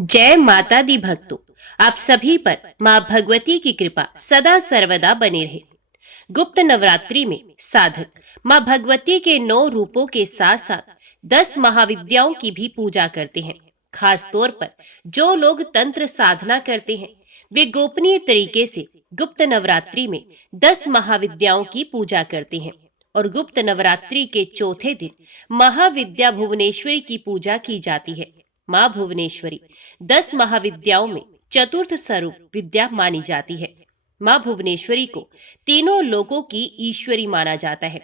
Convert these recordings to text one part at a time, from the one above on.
जय माता दी भक्तों, आप सभी पर माँ भगवती की कृपा सदा सर्वदा बनी रहे। गुप्त नवरात्रि में साधक माँ भगवती के 9 रूपों के साथ साथ 10 महाविद्याओं की भी पूजा करते हैं। खास तौर पर जो लोग तंत्र साधना करते हैं वे गोपनीय तरीके से गुप्त नवरात्रि में 10 महाविद्याओं की पूजा करते हैं और गुप्त नवरात्रि के चौथे दिन महाविद्या भुवनेश्वरी की पूजा की जाती है। माँ भुवनेश्वरी 10 महाविद्याओं में चतुर्थ स्वरूप विद्या मानी जाती है। माँ भुवनेश्वरी को तीनों लोकों की ईश्वरी माना जाता है।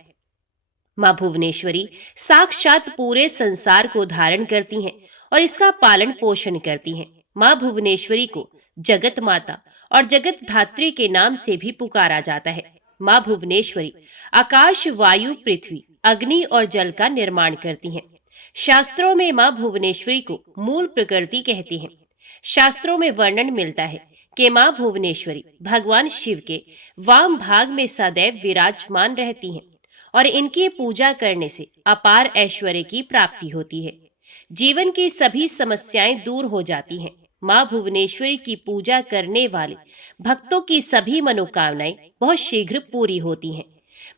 माँ भुवनेश्वरी साक्षात पूरे संसार को धारण करती हैं और इसका पालन पोषण करती हैं। माँ भुवनेश्वरी को जगत माता और जगत धात्री के नाम से भी पुकारा जाता है। माँ भुवनेश्वरी आकाश, वायु, पृथ्वी, अग्नि और जल का निर्माण करती हैं। शास्त्रों में माँ भुवनेश्वरी को मूल प्रकृति कहते हैं। शास्त्रों में वर्णन मिलता है कि माँ भुवनेश्वरी भगवान शिव के वाम भाग में सदैव विराजमान रहती हैं और इनकी पूजा करने से अपार ऐश्वर्य की प्राप्ति होती है। जीवन की सभी समस्याएं दूर हो जाती हैं। माँ भुवनेश्वरी की पूजा करने वाले भक्तों की सभी मनोकामनाएं बहुत शीघ्र पूरी होती हैं।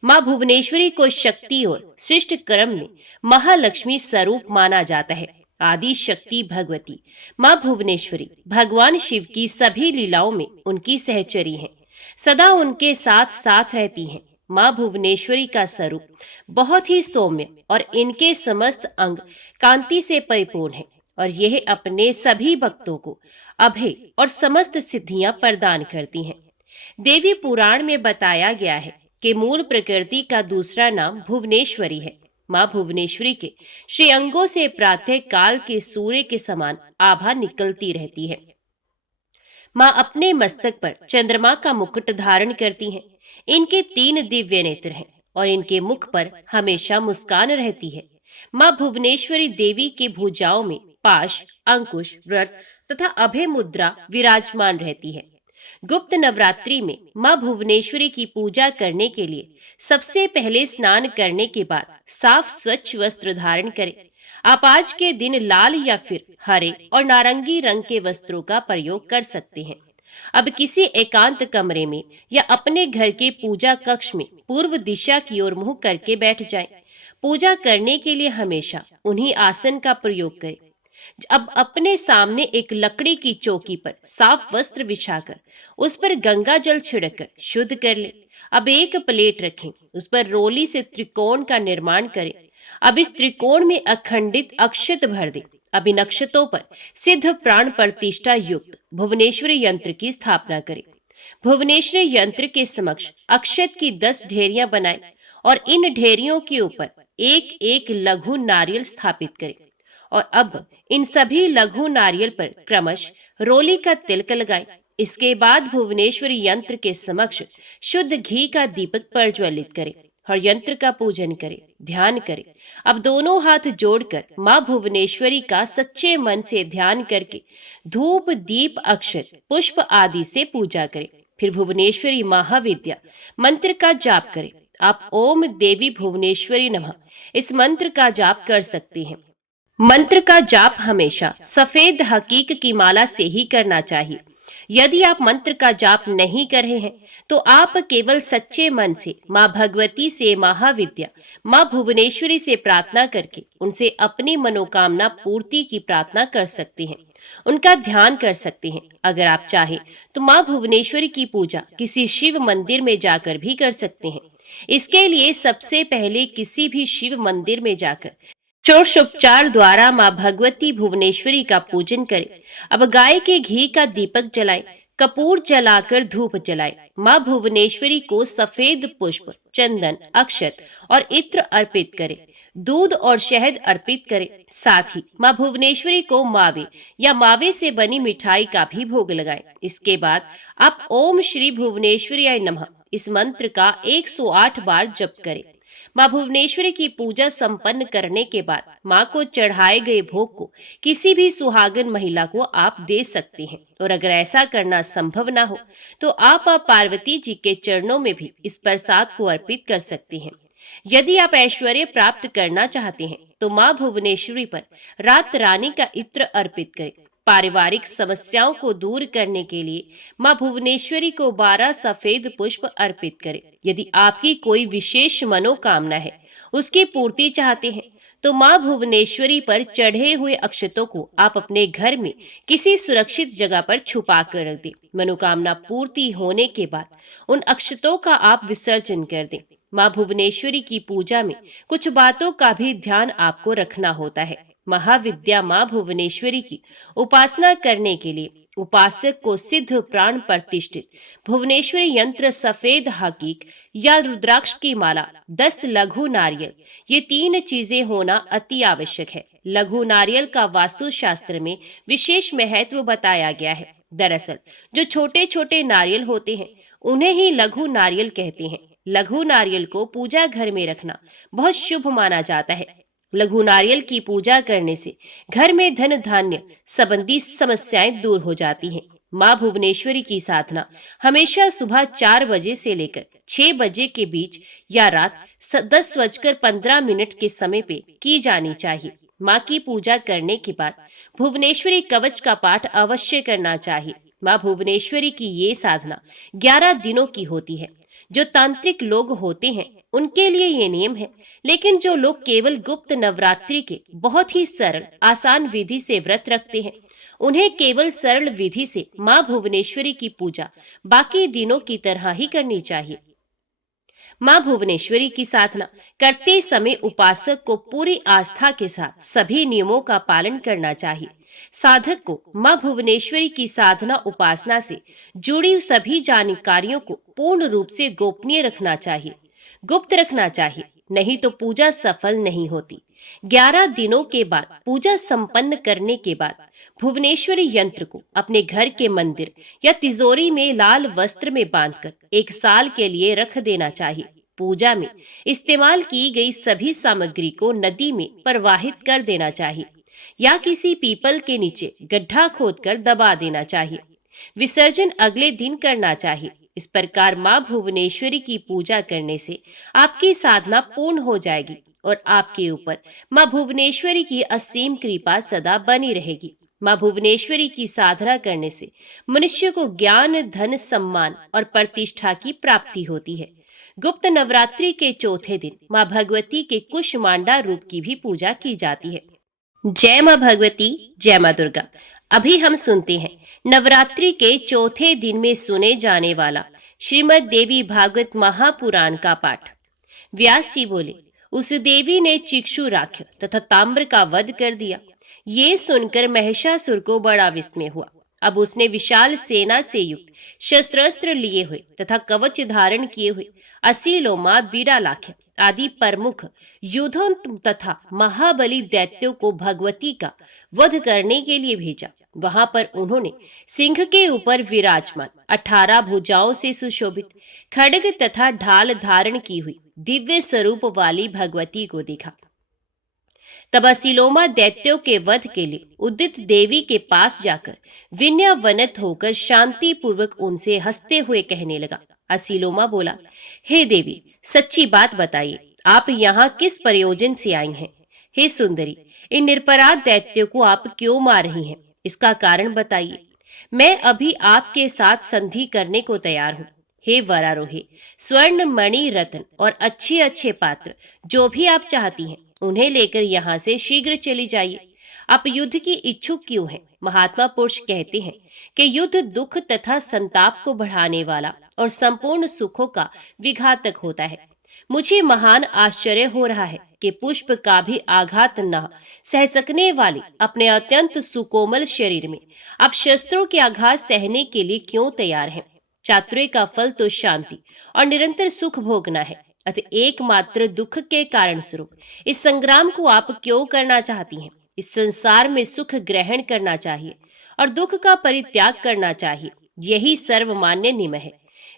माँ भुवनेश्वरी को शक्ति और सृष्ट कर्म में महालक्ष्मी स्वरूप माना जाता है। आदि शक्ति भगवती माँ भुवनेश्वरी भगवान शिव की सभी लीलाओं में उनकी सहचरी हैं, सदा उनके साथ साथ रहती हैं। माँ भुवनेश्वरी का स्वरूप बहुत ही सौम्य और इनके समस्त अंग कांति से परिपूर्ण है और यह अपने सभी भक्तों को अभय और समस्त सिद्धियां प्रदान करती हैं। देवी पुराण में बताया गया है कि मूल प्रकृति का दूसरा नाम भुवनेश्वरी है। माँ भुवनेश्वरी के श्रीअंगों से प्रातः काल के सूर्य के समान आभा निकलती रहती है। माँ अपने मस्तक पर चंद्रमा का मुकुट धारण करती हैं। इनके 3 दिव्य नेत्र हैं और इनके मुख पर हमेशा मुस्कान रहती है। माँ भुवनेश्वरी देवी के भुजाओं में पाश, अंकुश, व्रत तथा अभय मुद्रा विराजमान रहती है। गुप्त नवरात्रि में माँ भुवनेश्वरी की पूजा करने के लिए सबसे पहले स्नान करने के बाद साफ स्वच्छ वस्त्र धारण करें। आप आज के दिन लाल या फिर हरे और नारंगी रंग के वस्त्रों का प्रयोग कर सकते हैं। अब किसी एकांत कमरे में या अपने घर के पूजा कक्ष में पूर्व दिशा की ओर मुंह करके बैठ जाएं। पूजा करने के लिए हमेशा उन्हीं आसन का प्रयोग करें। अब अपने सामने एक लकड़ी की चौकी पर साफ वस्त्र बिछाकर उस पर गंगा जल छिड़ककर शुद्ध कर ले। अब एक प्लेट रखें, उस पर रोली से त्रिकोण का निर्माण करें। अब इस त्रिकोण में अखंडित अक्षत भर दें। अब इन अक्षतों पर सिद्ध प्राण प्रतिष्ठा युक्त भुवनेश्वरी यंत्र की स्थापना करें। भुवनेश्वरी यंत्र के समक्ष अक्षत की 10 ढेरियां बनाएं और इन ढेरियों के ऊपर एक एक लघु नारियल स्थापित करें और अब इन सभी लघु नारियल पर क्रमश रोली का तिलक लगाएं। इसके बाद भुवनेश्वरी यंत्र के समक्ष शुद्ध घी का दीपक प्रज्वलित करें और यंत्र का पूजन करें, ध्यान करें। अब दोनों हाथ जोड़कर माँ भुवनेश्वरी का सच्चे मन से ध्यान करके धूप, दीप, अक्षत, पुष्प आदि से पूजा करें। फिर भुवनेश्वरी महाविद्या मंत्र का जाप करें। आप ओम देवी भुवनेश्वरी नमः इस मंत्र का जाप कर सकते हैं। मंत्र का जाप हमेशा सफेद हकीक की माला से ही करना चाहिए। यदि आप मंत्र का जाप नहीं कर रहे हैं तो आप केवल सच्चे मन से माँ भगवती से महाविद्या माँ भुवनेश्वरी से प्रार्थना करके उनसे अपनी मनोकामना पूर्ति की प्रार्थना कर सकते हैं, उनका ध्यान कर सकते हैं। अगर आप चाहें तो माँ भुवनेश्वरी की पूजा किसी शिव मंदिर में जाकर भी कर सकते हैं। इसके लिए सबसे पहले किसी भी शिव मंदिर में जाकर षोडशोपचार द्वारा माँ भगवती भुवनेश्वरी का पूजन करें। अब गाय के घी का दीपक जलाएं, कपूर जलाकर धूप जलाएं। माँ भुवनेश्वरी को सफेद पुष्प, चंदन, अक्षत और इत्र अर्पित करें। दूध और शहद अर्पित करें। साथ ही माँ भुवनेश्वरी को मावे या मावे से बनी मिठाई का भी भोग लगाएं। इसके बाद आप ओम श्री भुवनेश्वरी नमः इस मंत्र का 108 बार जप करें। माँ भुवनेश्वरी की पूजा संपन्न करने के बाद माँ को चढ़ाए गए भोग को किसी भी सुहागन महिला को आप दे सकते हैं और अगर ऐसा करना संभव ना हो तो आप पार्वती जी के चरणों में भी इस प्रसाद को अर्पित कर सकते हैं। यदि आप ऐश्वर्य प्राप्त करना चाहते हैं तो माँ भुवनेश्वरी पर रात रानी का इत्र अर्पित करें। पारिवारिक समस्याओं को दूर करने के लिए मां भुवनेश्वरी को 12 सफेद पुष्प अर्पित करें। यदि आपकी कोई विशेष मनोकामना है, उसकी पूर्ति चाहते हैं, तो मां भुवनेश्वरी पर चढ़े हुए अक्षतों को आप अपने घर में किसी सुरक्षित जगह पर छुपा कर रख दें। मनोकामना पूर्ति होने के बाद उन अक्षतों का आप विसर्जन कर दें। मां भुवनेश्वरी की पूजा में कुछ बातों का भी ध्यान आपको रखना होता है। महाविद्या मां भुवनेश्वरी की उपासना करने के लिए उपासक को सिद्ध प्राण प्रतिष्ठित भुवनेश्वरी यंत्र, सफेद हकीक या रुद्राक्ष की माला, 10 लघु नारियल, ये 3 चीजें होना अति आवश्यक है। लघु नारियल का वास्तुशास्त्र में विशेष महत्व बताया गया है। दरअसल जो छोटे छोटे नारियल होते हैं, उन्हें ही लघु नारियल कहते हैं। लघु नारियल को पूजा घर में रखना बहुत शुभ माना जाता है। लघु नारियल की पूजा करने से घर में धन धान्य संबंधी समस्याएं दूर हो जाती हैं। मां भुवनेश्वरी की साधना हमेशा सुबह 4 बजे से लेकर 6 बजे के बीच या रात 10:15 के समय पे की जानी चाहिए। मां की पूजा करने के बाद भुवनेश्वरी कवच का पाठ अवश्य करना चाहिए। मां भुवनेश्वरी की ये साधना 11 दिनों की होती है। जो तांत्रिक लोग होते हैं उनके लिए ये नियम है, लेकिन जो लोग केवल गुप्त नवरात्रि के बहुत ही सरल आसान विधि से व्रत रखते हैं, उन्हें केवल सरल विधि से मां भुवनेश्वरी की पूजा बाकी दिनों की तरह ही करनी चाहिए। मां भुवनेश्वरी की साधना करते समय उपासक को पूरी आस्था के साथ सभी नियमों का पालन करना चाहिए। साधक को मां भुवनेश्वरी की साधना उपासना से जुड़ी सभी जानकारियों को पूर्ण रूप से गोपनीय रखना चाहिए, गुप्त रखना चाहिए, नहीं तो पूजा सफल नहीं होती। 11 दिनों के बाद पूजा संपन्न करने के बाद भुवनेश्वरी यंत्र को अपने घर के मंदिर या तिजोरी में लाल वस्त्र में बांधकर 1 साल के लिए रख देना चाहिए। पूजा में इस्तेमाल की गई सभी सामग्री को नदी में प्रवाहित कर देना चाहिए या किसी पीपल के नीचे गड्ढा खोदकर दबा देना चाहिए। विसर्जन अगले दिन करना चाहिए। इस प्रकार मां भुवनेश्वरी की पूजा करने से आपकी साधना पूर्ण हो जाएगी और आपके ऊपर मां भुवनेश्वरी की असीम कृपा सदा बनी रहेगी। मां भुवनेश्वरी की साधना करने से मनुष्य को ज्ञान, धन, सम्मान और प्रतिष्ठा की प्राप्ति होती है। गुप्त नवरात्रि के चौथे दिन मां भगवती के कुष्मांडा रूप की भी पूजा की जाती है। जय मां भगवती, जय मां दुर्गा। अभी हम सुनते हैं नवरात्रि के चौथे दिन में सुने जाने वाला श्रीमद् देवी भागवत महापुराण का पाठ। व्यास जी बोले, उस देवी ने चिक्षु राख्य तथा ताम्र का वध कर दिया। ये सुनकर महिषासुर को बड़ा विस्मय हुआ। अब उसने विशाल सेना से युक्त शस्त्रास्त्र लिए हुए तथा कवच धारण किए हुए असीलोमा, बीरालाख्य आदि प्रमुख युद्धों तथा महाबली दैत्यों को भगवती का वध करने के लिए भेजा। वहां पर उन्होंने सिंह के ऊपर विराजमान 18 भुजाओं से सुशोभित खड्ग तथा ढाल धारण की हुई दिव्य स्वरूप वाली भगवती को देखा। तब असीलोमा दैत्यों के वध के लिए उदित देवी के पास जाकर विनयावनत होकर शांति पूर्वक उनसे हंसते हुए कहने लगा। असीलोमा बोला, हे देवी, सच्ची बात बताइए, आप यहाँ किस प्रयोजन से आई हैं? हे सुंदरी, इन निरपराध दैत्यों को आप क्यों मार रही हैं? इसका कारण बताइए। मैं अभी आपके साथ संधि करने को तैयार हूँ। हे वरारोहे, स्वर्ण, मणि, रत्न और अच्छे अच्छे पात्र जो भी आप चाहती हैं, उन्हें लेकर यहाँ से शीघ्र चली जाइए। आप युद्ध की इच्छुक क्यों हैं? महात्मा पुरुष कहते हैं कि युद्ध दुख तथा संताप को बढ़ाने वाला और संपूर्ण सुखों का विघातक होता है। मुझे महान आश्चर्य हो रहा है कि पुष्प का भी आघात न सह सकने वाले अपने अत्यंत सुकोमल शरीर में आप शस्त्रों के आघात सहने के लिए क्यों तैयार हैं? चातुर्य का फल तो शांति और निरंतर सुख भोगना है। अतः एकमात्र दुख के कारण स्वरूप इस संग्राम को आप क्यों करना चाहती हैं? इस संसार में सुख ग्रहण करना चाहिए और दुख का परित्याग करना चाहिए, यही सर्वमान्य नियम है।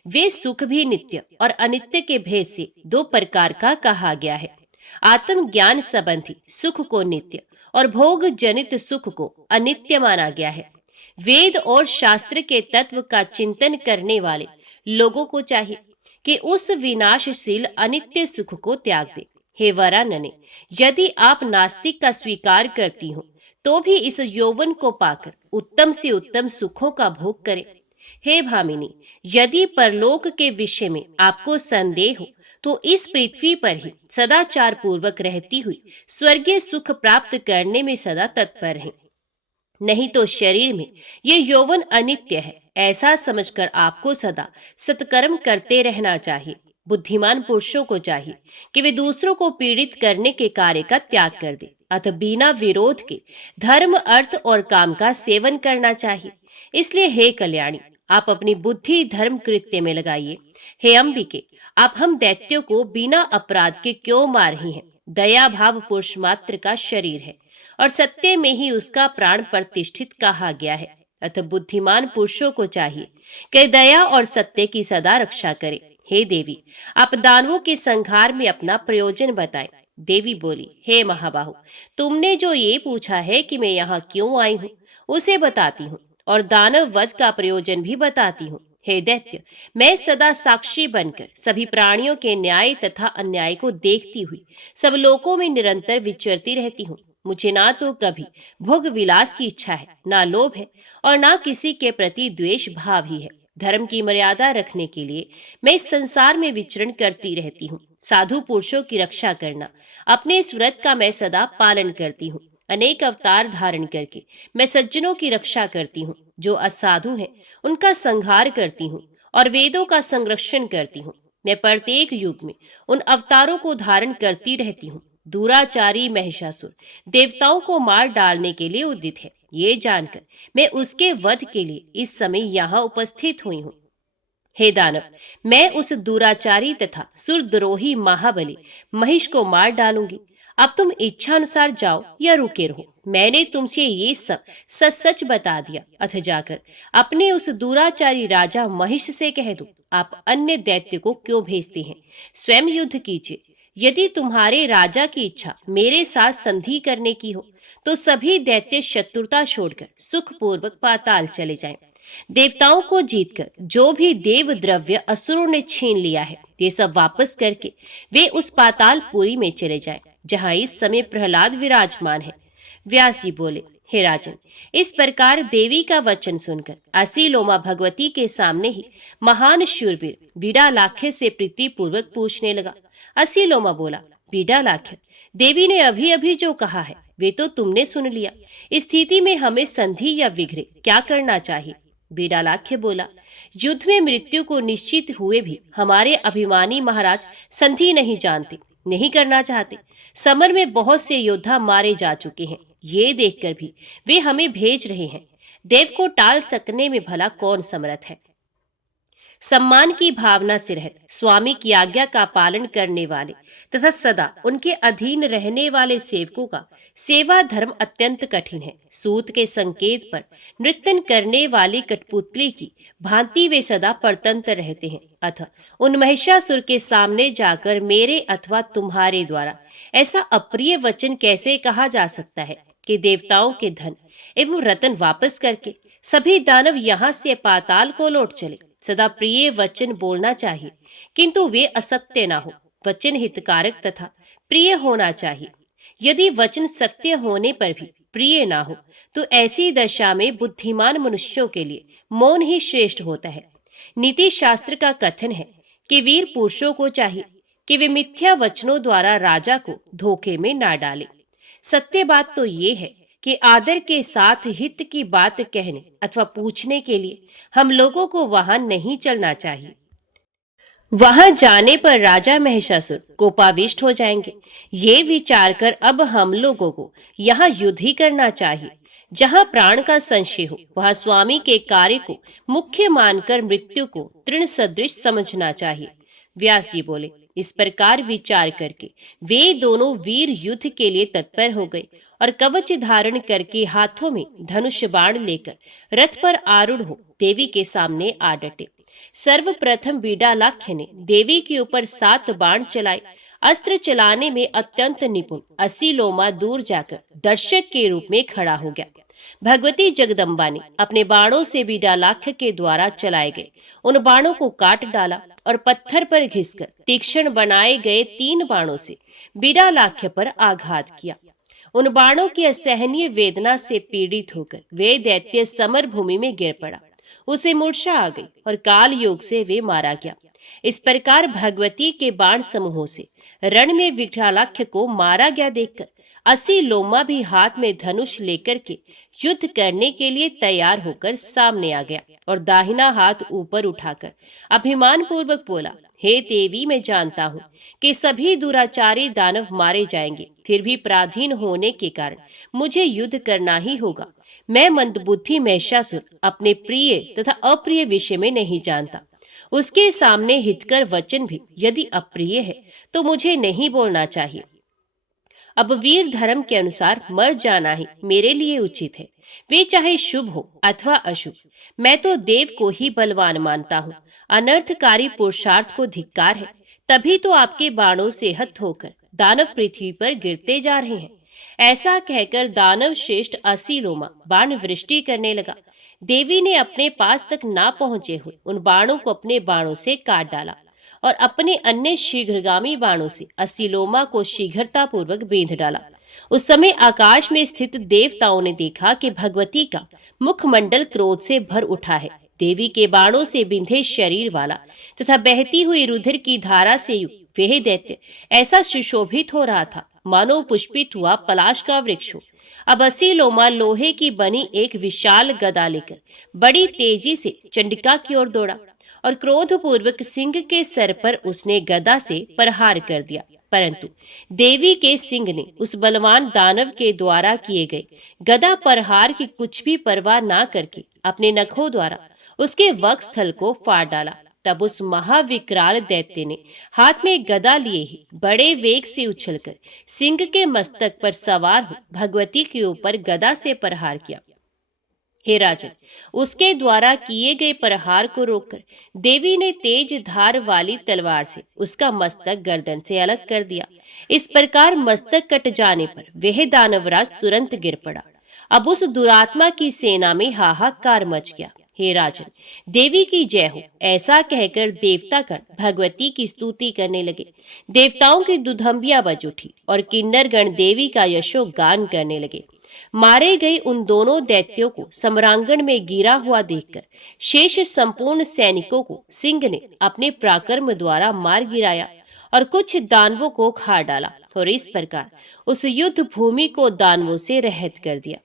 वे सुख भी नित्य और अनित्य के भेद से 2 प्रकार का कहा गया है। आत्म ज्ञान संबंधी सुख को नित्य और भोग जनित सुख को अनित्य माना गया है। वेद और शास्त्र के तत्व का चिंतन करने वाले लोगों को चाहिए कि उस विनाशशील अनित्य सुख को त्याग दे। हे वरानने, यदि आप नास्तिक का स्वीकार करती हो तो भी इस यौवन को पाकर उत्तम से उत्तम सुखों का भोग करें। हे भामिनी, यदि परलोक के विषय में आपको संदेह हो तो इस पृथ्वी पर ही सदाचार पूर्वक रहती हुई स्वर्गीय सुख प्राप्त करने में सदा तत्पर रहें। नहीं तो शरीर में ये यौवन अनित्य है ऐसा समझकर आपको सदा सत्कर्म करते रहना चाहिए। बुद्धिमान पुरुषों को चाहिए कि वे दूसरों को पीड़ित करने के कार्य का त्याग कर दे, अतः बिना विरोध के धर्म, अर्थ और काम का सेवन करना चाहिए। इसलिए हे कल्याणी, आप अपनी बुद्धि धर्म कृत्य में लगाइए। हे अंबिके, आप हम दैत्यों को बिना अपराध के क्यों मार रही हैं? दया भाव पुरुष मात्र का शरीर है और सत्य में ही उसका प्राण प्रतिष्ठित कहा गया है। अतः बुद्धिमान पुरुषों को चाहिए कि दया और सत्य की सदा रक्षा करें। हे देवी, आप दानवों के संहार में अपना प्रयोजन बताएं। देवी बोली, हे महाबाहु, तुमने जो ये पूछा है कि मैं यहाँ क्यों आई हूँ उसे बताती हूँ और दानव वध का प्रयोजन भी बताती हूँ। हे दैत्य, मैं सदा साक्षी बनकर सभी प्राणियों के न्याय तथा अन्याय को देखती हुई सब लोकों में निरंतर विचरती रहती हूँ। मुझे ना तो कभी भोग विलास की इच्छा है, ना लोभ है और ना किसी के प्रति द्वेष भाव ही है। धर्म की मर्यादा रखने के लिए मैं इस संसार में विचरण करती रहती हूँ। साधु पुरुषों की रक्षा करना, अपने इस व्रत का मैं सदा पालन करती हूँ। अनेक अवतार धारण करके मैं सज्जनों की रक्षा करती हूँ। जो असाधु हैं उनका संहार करती हूँ और वेदों का संरक्षण करती हूँ। मैं प्रत्येक युग में उन अवतारों को धारण करती रहती हूँ। दुराचारी महिषासुर देवताओं को मार डालने के लिए उद्यत है, ये जानकर मैं उसके वध के लिए इस समय यहाँ उपस्थित हुई हूँ। हे दानव, मैं उस दुराचारी तथा सुरद्रोही महाबली महिष को मार डालूंगी। अब तुम इच्छा अनुसार जाओ या रुके रहो। मैंने तुमसे ये सब सच सच बता दिया। अथ जाकर अपने उस दुराचारी राजा महिष से कह दो, आप अन्य दैत्य को क्यों भेजते हैं? स्वयं युद्ध कीजिए। यदि तुम्हारे राजा की इच्छा मेरे साथ संधि करने की हो तो सभी दैत्य शत्रुता छोड़कर सुखपूर्वक पाताल चले जाएं। देवताओं को जीतकर जो भी देव द्रव्य असुरों ने छीन लिया है ये सब वापस करके वे उस पातालपुरी में चले जाएं, जहां इस समय प्रहलाद विराजमान है। व्यास जी बोले, हे राजन, इस प्रकार देवी का वचन सुनकर असीलोमा भगवती के सामने ही महान शूरवीर बीडालाख्य से प्रीतिपूर्वक पूछने लगा। असीलोमा बोला, बीडालाख्य, देवी ने अभी अभी जो कहा है वे तो तुमने सुन लिया। इस स्थिति में हमें संधि या विग्रह क्या करना चाहिए? बीडालाख्य बोला, युद्ध में मृत्यु को निश्चित हुए भी हमारे अभिमानी महाराज संधि नहीं जानते, नहीं करना चाहते। समर में बहुत से योद्धा मारे जा चुके हैं, ये देखकर भी वे हमें भेज रहे हैं। देव को टाल सकने में भला कौन समर्थ है? सम्मान की भावना से रहत स्वामी की आज्ञा का पालन करने वाले तथा सदा उनके अधीन रहने वाले सेवकों का सेवा धर्म अत्यंत कठिन है। सूत के संकेत पर नृत्यन करने वाली कठपुतली की भांति वे सदा परतंत्र रहते हैं। अतः उन महिषासुर के सामने जाकर मेरे अथवा तुम्हारे द्वारा ऐसा अप्रिय वचन कैसे कहा जा सकता है कि देवताओं के धन एवं रतन वापस करके सभी दानव यहाँ से पाताल को लौट चले। सदा प्रिय वचन बोलना चाहिए, किंतु वे असत्य ना हो। वचन हितकारक तथा प्रिय होना चाहिए। यदि वचन सत्य होने पर भी प्रिय ना हो तो ऐसी दशा में बुद्धिमान मनुष्यों के लिए मौन ही श्रेष्ठ होता है। नीति शास्त्र का कथन है कि वीर पुरुषों को चाहिए कि वे मिथ्या वचनों द्वारा राजा को धोखे में ना डालें। सत्य बात तो ये है कि आदर के साथ हित की बात कहने अथवा पूछने के लिए हम लोगों को वहां नहीं चलना चाहिए। वहां जाने पर राजा महिषासुर कोपाविष्ट हो जाएंगे। ये विचार कर अब हम लोगों को यहाँ युद्ध ही करना चाहिए। जहां प्राण का संशय हो वहां स्वामी के कार्य को मुख्य मानकर मृत्यु को तृण सदृश समझना चाहिए। व्यास जी बोले, इस प्रकार विचार करके वे दोनों वीर युद्ध के लिए तत्पर हो गए और कवच धारण करके हाथों में धनुष बाण लेकर रथ पर आरूढ़ हो देवी के सामने आ डटे। सर्वप्रथम बीडालाख्य ने देवी के ऊपर 7 बाण चलाए। अस्त्र चलाने में अत्यंत निपुण असीलोमा दूर जाकर दर्शक के रूप में खड़ा हो गया। भगवती जगदम्बा ने अपने बाणों से बीडालाख्य के द्वारा चलाए गए उन बाणों को काट डाला और पत्थर पर घिसकर तीक्ष्ण बनाए गए 3 बाणों से बीडालाख्य पर आघात किया। उन बाणों की असहनीय वेदना से पीड़ित होकर वे दैत्य समर भूमि में गिर पड़ा। उसे मूर्छा आ गई और काल योग से वे मारा गया। इस प्रकार भगवती के बाण समूहों से रण में विकरालाख्य को मारा गया देखकर असी लोमा भी हाथ में धनुष लेकर के युद्ध करने के लिए तैयार होकर सामने आ गया और दाहिना हाथ ऊपर उठाकर अभिमान पूर्वक बोला, हे देवी, मैं जानता हूँ कि सभी दुराचारी दानव मारे जाएंगे, फिर भी पराधीन होने के कारण मुझे युद्ध करना ही होगा। मैं मंदबुद्धि महिषासुर अपने प्रिय तथा अप्रिय विषय में नहीं जानता। उसके सामने हितकर वचन भी यदि अप्रिय है तो मुझे नहीं बोलना चाहिए। अब वीर धर्म के अनुसार मर जाना ही मेरे लिए उचित है, वे चाहे शुभ हो अथवा अशुभ। मैं तो देव को ही बलवान मानता हूँ। अनर्थकारी पुरुषार्थ को धिक्कार है, तभी तो आपके बाणों से हत होकर दानव पृथ्वी पर गिरते जा रहे हैं। ऐसा कहकर दानव श्रेष्ठ असीलोमा बाण वृष्टि करने लगा। देवी ने अपने पास तक ना पहुंचे हुए उन बाणों को अपने बाणों से काट डाला और अपने अन्य शीघ्रगामी बाणों से असीलोमा को शीघ्रता पूर्वक बेंध डाला। उस समय आकाश में स्थित देवताओं ने देखा कि भगवती का मुखमंडल क्रोध से भर उठा है। देवी के बाणों से बिंधे शरीर वाला तथा बहती हुई रुधिर की धारा से युक्त वह दैत्य ऐसा सुशोभित हो रहा था मानो पुष्पित हुआ पलाश का वृक्ष हो। अब असीलोमा लोहे की बनी एक विशाल गदा लेकर बड़ी तेजी से चंडिका की ओर दौड़ा और क्रोधपूर्वक सिंह के सर पर उसने गदा से प्रहार कर दिया। परंतु देवी के सिंह ने उस बलवान दानव के द्वारा किए गए गदा प्रहार की कुछ भी परवाह ना करके अपने नखों द्वारा उसके वक्षस्थल को फाड़ डाला। तब उस महाविकराल दैत्य ने हाथ में गदा लिए ही बड़े वेग से उछलकर सिंह के मस्तक पर सवार हो भगवती के ऊपर गदा से प्रहार किया। हे राजन, उसके द्वारा किए गए प्रहार को रोककर देवी ने तेज धार वाली तलवार से उसका मस्तक गर्दन से अलग कर दिया। इस प्रकार मस्तक कट जाने पर वह दानवराज तुरंत गिर पड़ा। अब उस दुरात्मा की सेना में हाहाकार मच गया। हे राजन, देवी की जय हो, ऐसा कहकर देवतागण भगवती की स्तुति करने लगे। देवताओं की दुधंबिया बज उठी और किन्नरगण देवी का यशो गान करने लगे। मारे गए उन दोनों दैत्यों को सम्रांगण में गिरा हुआ देखकर शेष संपूर्ण सैनिकों को सिंह ने अपने पराक्रम द्वारा मार गिराया और कुछ दानवों को खा डाला और इस प्रकार उस युद्ध भूमि को दानवों से रहित कर दिया।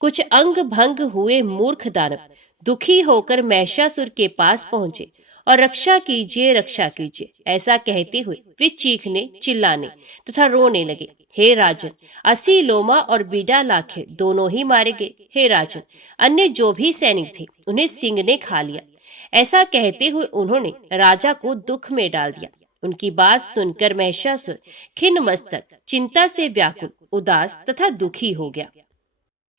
कुछ अंग भंग हुए मूर्ख दानव दुखी होकर महिषासुर के पास पहुंचे और रक्षा कीजिए ऐसा कहते हुए वे चीखने चिल्लाने तथा रोने लगे। हे राजन, असीलोमा और बिडालाख्य दोनों ही मारे गए। हे राजन, अन्य जो भी सैनिक थे उन्हें सिंह ने खा लिया। ऐसा कहते हुए उन्होंने राजा को दुख में डाल दिया। उनकी बात सुनकर महिषासुर खिन्न मस्तक चिंता से व्याकुल, उदास तथा दुखी हो गया।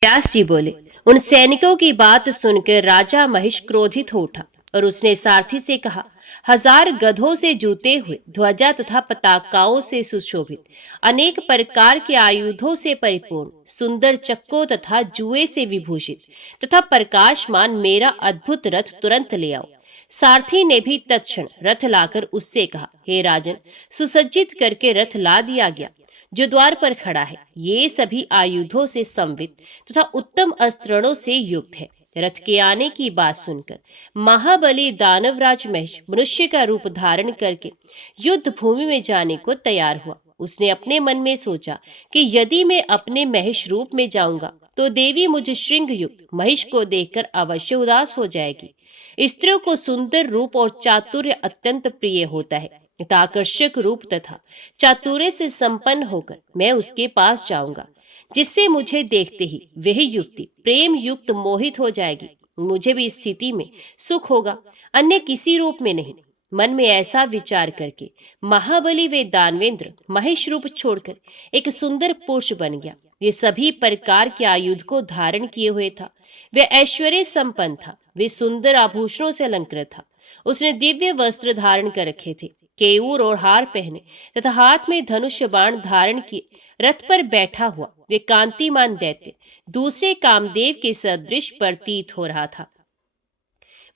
व्यास जी बोले, उन सैनिकों की बात सुनकर राजा महिष क्रोधित हो उठा और उसने सारथी से कहा, 1000 गधों से जूते हुए, ध्वजा तथा पताकाओं से सुशोभित, अनेक प्रकार के आयुधों से परिपूर्ण, सुंदर चक्कों तथा जुए से विभूषित तथा प्रकाशमान मेरा अद्भुत रथ तुरंत ले आओ। सारथी ने भी तत्क्षण रथ लाकर उससे कहा, हे राजन, सुसज्जित करके रथ ला दिया गया जो द्वार पर खड़ा है। ये सभी आयुधों से संवित तथा उत्तम अस्त्रों से युक्त है। रथ के आने की बात सुनकर महाबली दानवराज महिष मनुष्य का रूप धारण करके युद्ध भूमि में जाने को तैयार हुआ। उसने अपने मन में सोचा कि यदि मैं अपने महिष रूप में जाऊंगा तो देवी मुझ श्रृंग युक्त महिष को देखकर अवश्य उदास हो जाएगी। स्त्रियों को सुंदर रूप और चातुर्य अत्यंत प्रिय होता है। आकर्षक रूप तथा चातुर्य से संपन्न होकर मैं उसके पास जाऊंगा, जिससे मुझे देखते ही वह युक्ति प्रेम युक्त मोहित हो जाएगी। मुझे भी स्थिति में सुख होगा, अन्य किसी रूप में नहीं। मन में ऐसा विचार करके महाबली वे दानवेंद्र महेश रूप छोड़कर एक सुंदर पुरुष बन गया। ये सभी प्रकार के आयुध को धारण किए हुए था। वे ऐश्वर्य संपन्न था। वे सुंदर आभूषणों से अलंकृत था। उसने दिव्य वस्त्र धारण कर रखे थे, केयूर और हार पहने तथा हाथ में धनुष बाण धारण किए रथ पर बैठा हुआ वे कांतिमान दैत्य दूसरे कामदेव के सदृश प्रतीत हो रहा था।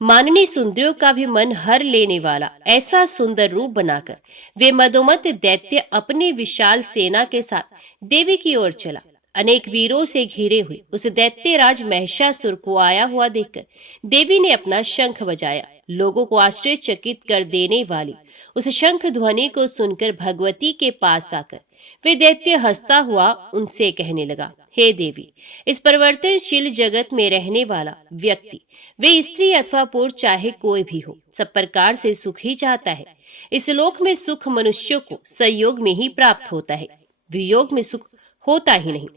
माननी सुंदरियों का भी मन हर लेने वाला ऐसा सुंदर रूप बनाकर वे मदोमत दैत्य अपनी विशाल सेना के साथ देवी की ओर चला। अनेक वीरों से घिरे हुए उस दैत्यराज महिषासुर को आया हुआ देखकर देवी ने अपना शंख बजाया। लोगों को आश्चर्यचकित कर देने वाली उस शंख ध्वनि को सुनकर भगवती के पास आकर वे दैत्य हंसता हुआ उनसे कहने लगा, हे देवी, इस परिवर्तनशील जगत में रहने वाला व्यक्ति, वे स्त्री अथवा पुरुष चाहे कोई भी हो, सब प्रकार से सुख ही चाहता है। इस लोक में सुख मनुष्यों को संयोग में ही प्राप्त होता है, वियोग में सुख होता ही नहीं।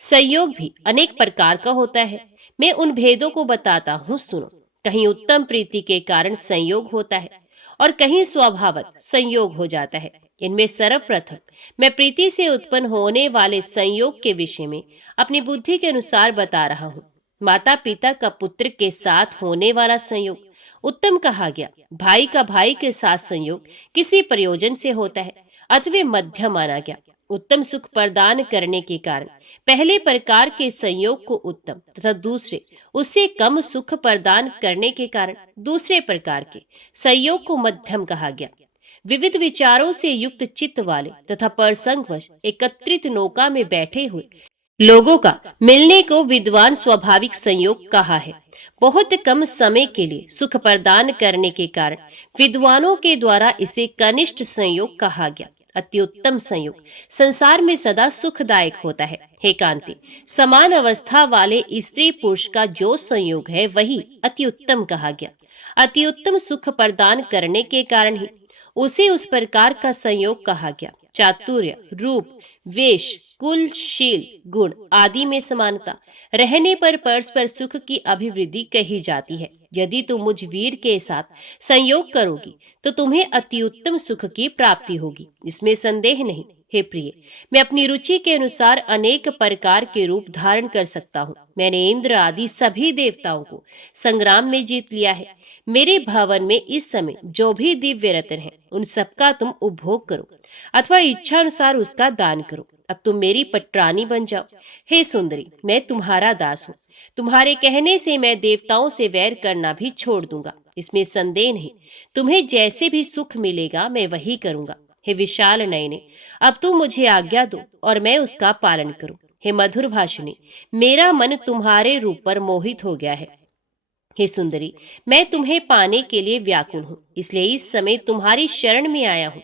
संयोग भी अनेक प्रकार का होता है। मैं उन भेदों को बताता हूँ, सुनो। कहीं उत्तम प्रीति के कारण संयोग होता है और कहीं स्वभावत संयोग हो जाता है। इनमें सर्वप्रथम मैं प्रीति से उत्पन्न होने वाले संयोग के विषय में अपनी बुद्धि के अनुसार बता रहा हूँ। माता पिता का पुत्र के साथ होने वाला संयोग उत्तम कहा गया। भाई का भाई के साथ संयोग किसी प्रयोजन से होता है, अथवा मध्यम माना गया। उत्तम सुख प्रदान करने के कारण पहले प्रकार के संयोग को उत्तम तथा दूसरे उससे कम सुख प्रदान करने के कारण दूसरे प्रकार के संयोग को मध्यम कहा गया। विविध विचारों से युक्त चित्त वाले तथा प्रसंगवश एकत्रित नौका में बैठे हुए लोगों का मिलने को विद्वान स्वाभाविक संयोग कहा है। बहुत कम समय के लिए सुख प्रदान करने के कारण विद्वानों के द्वारा इसे कनिष्ठ संयोग कहा गया। अति उत्तम संयोग संसार में सदा सुखदायक होता है। हे कांति, समान अवस्था वाले स्त्री पुरुष का जो संयोग है वही अति उत्तम कहा गया। अति उत्तम सुख प्रदान करने के कारण ही उसे उस प्रकार का संयोग कहा गया। चातुर्य, रूप, वेश, कुल, शील, गुण आदि में समानता रहने पर परस्पर सुख की अभिवृद्धि कही जाती है। यदि तुम मुझ वीर के साथ संयोग करोगी तो तुम्हें अति उत्तम सुख की प्राप्ति होगी, इसमें संदेह नहीं। हे प्रिय, मैं अपनी रुचि के अनुसार अनेक प्रकार के रूप धारण कर सकता हूँ। मैंने इंद्र आदि सभी देवताओं को संग्राम में जीत लिया है। मेरे भवन में इस समय जो भी दिव्य रत्न है उन सबका तुम उपभोग करो अथवा इच्छा अनुसार उसका दान करो। अब तुम मेरी पटरानी बन जाओ। हे सुंदरी, मैं तुम्हारा दास हूँ। तुम्हारे कहने से मैं देवताओं से वैर करना भी छोड़ दूंगा, इसमें संदेह नहीं। तुम्हें जैसे भी सुख मिलेगा मैं वही करूंगा। हे विशाल नयने, अब तुम मुझे आज्ञा दो और मैं उसका पालन करूं। हे मधुर भाषिणी, मेरा मन तुम्हारे रूप पर मोहित हो गया है। हे सुंदरी, मैं तुम्हें पाने के लिए व्याकुल हूँ, इसलिए इस समय तुम्हारी शरण में आया हूँ।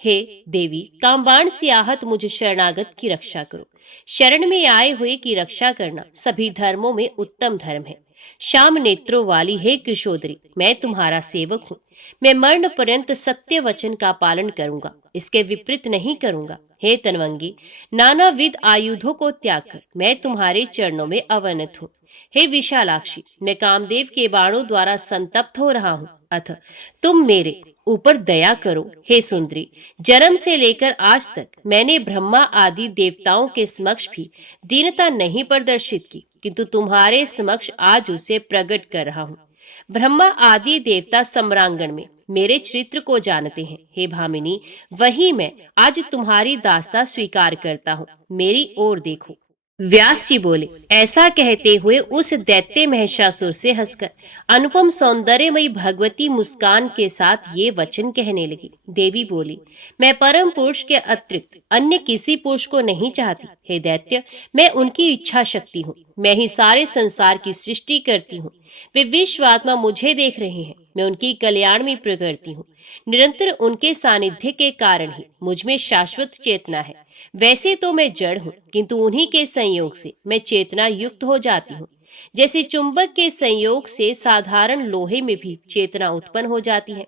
हे देवी, कामबाण से आहत मुझ शरणागत की रक्षा करो। शरण में आए हुए की रक्षा करना सभी धर्मों में उत्तम धर्म है। श्याम नेत्रों वाली हे कृशोदरी, मैं तुम्हारा सेवक हूँ। मैं मरण पर्यंत सत्य वचन का पालन करूंगा, इसके विपरीत नहीं करूंगा। हे तनवंगी, नानाविध आयुधों को त्याग कर मैं तुम्हारे चरणों में अवनत हूँ। हे विशालाक्षी, मैं कामदेव के बाणों द्वारा संतप्त हो रहा हूँ, अतः तुम मेरे ऊपर दया करो। हे सुंदरी, जन्म से लेकर आज तक मैंने ब्रह्मा आदि देवताओं के समक्ष भी दीनता नहीं प्रदर्शित की, किंतु तुम्हारे समक्ष आज उसे प्रकट कर रहा हूँ। ब्रह्मा आदि देवता सम्रांगण में मेरे चरित्र को जानते हैं। हे भामिनी, वही मैं आज तुम्हारी दास्ता स्वीकार करता हूँ। मेरी ओर देखो। व्यास जी बोले। ऐसा कहते हुए उस दैत्य महिषासुर से हंसकर अनुपम सौंदर्यमयी भगवती मुस्कान के साथ ये वचन कहने लगी। देवी बोली, मैं परम पुरुष के अतिरिक्त अन्य किसी पुरुष को नहीं चाहती। हे दैत्य, मैं उनकी इच्छा शक्ति हूँ। मैं ही सारे संसार की सृष्टि करती हूँ। वे विश्वात्मा मुझे देख रहे हैं। मैं उनकी कल्याण में प्रकटती हूँ। निरंतर उनके सानिध्य के कारण ही मुझ में शाश्वत चेतना है। वैसे तो मैं जड़ हूँ, किंतु उन्हीं के संयोग से मैं चेतना युक्त हो जाती हूँ। जैसे चुंबक के संयोग से साधारण लोहे में भी चेतना उत्पन्न हो जाती है।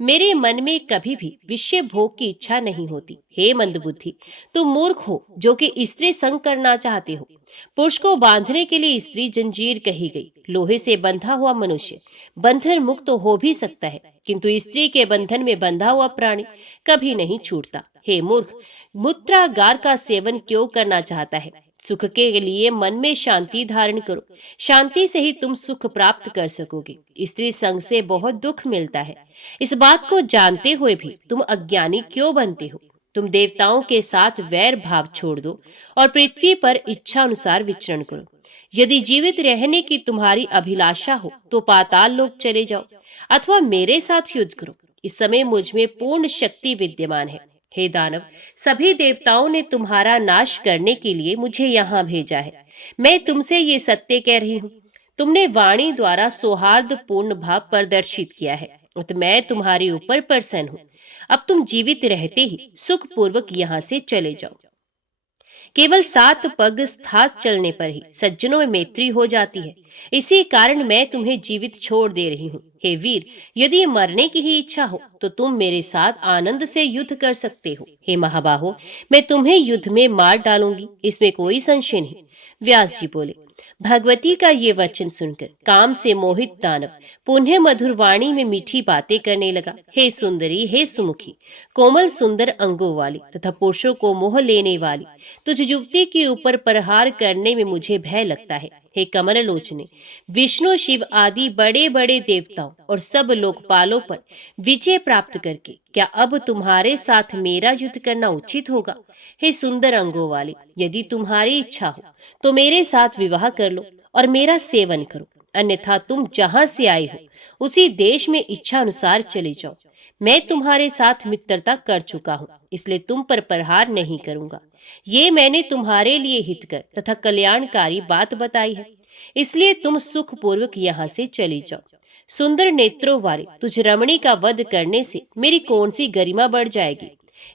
मेरे मन में कभी भी विषय भोग की इच्छा नहीं होती। हे मंदबुद्धि, तुम मूर्ख हो जो कि स्त्री संग करना चाहते हो। पुरुष को बांधने के लिए स्त्री जंजीर कही गई। लोहे से बंधा हुआ मनुष्य बंधन मुक्त हो भी सकता है, किंतु स्त्री के बंधन में बंधा हुआ प्राणी कभी नहीं छूटता। हे मूर्ख, मूत्रागार का सेवन क्यों करना चाहता है? सुख के लिए मन में शांति धारण करो। शांति से ही तुम सुख प्राप्त कर सकोगे। स्त्री संग से बहुत दुख मिलता है। इस बात को जानते हुए भी तुम अज्ञानी क्यों बनते हो? तुम देवताओं के साथ वैर भाव छोड़ दो और पृथ्वी पर इच्छा अनुसार विचरण करो। यदि जीवित रहने की तुम्हारी अभिलाषा हो तो पाताल लोक चले जाओ अथवा मेरे साथ युद्ध करो। इस समय मुझ में पूर्ण शक्ति विद्यमान है। हे दानव, सभी देवताओं ने तुम्हारा नाश करने के लिए मुझे यहाँ भेजा है। मैं तुमसे ये सत्य कह रही हूँ। तुमने वाणी द्वारा सौहार्दपूर्ण भाव प्रदर्शित किया है, तो मैं तुम्हारे ऊपर प्रसन्न हूँ। अब तुम जीवित रहते ही सुखपूर्वक यहाँ से चले जाओ। केवल 7 पग साथ चलने पर ही सज्जनों में मैत्री हो जाती है। इसी कारण मैं तुम्हें जीवित छोड़ दे रही हूँ। हे वीर, यदि मरने की ही इच्छा हो तो तुम मेरे साथ आनंद से युद्ध कर सकते हो। हे महाबाहो, मैं तुम्हें युद्ध में मार डालूंगी, इसमें कोई संशय नहीं। व्यास जी बोले, भगवती का ये वचन सुनकर काम से मोहित दानव पुनः मधुर वाणी में मीठी बातें करने लगा। हे सुंदरी, हे सुमुखी, कोमल सुंदर अंगों वाली तथा पुरुषों को मोह लेने वाली, तुझ युवती के ऊपर प्रहार करने में मुझे भय लगता है। हे कमल लोचने, विष्णु शिव आदि बड़े बड़े देवताओं और सब लोकपालों पर विजय प्राप्त करके क्या अब तुम्हारे साथ मेरा युद्ध करना उचित होगा? हे सुंदर अंगों वाली, यदि तुम्हारी इच्छा हो तो मेरे साथ विवाह कर लो और मेरा सेवन करो, अन्यथा तुम जहां से आए हो उसी देश में इच्छा अनुसार चले जाओ। मैं तुम्हारे साथ मित्रता कर चुका हूँ, इसलिए तुम पर प्रहार नहीं करूंगा। ये मैंने तुम्हारे लिए हितकर तथा कल्याणकारी बात बताई है, इसलिए तुम सुखपूर्वक यहाँ से चली जाओ। सुंदर नेत्रों वाले तुझ रमणी का वध करने से मेरी कौन सी गरिमा बढ़ जाएगी?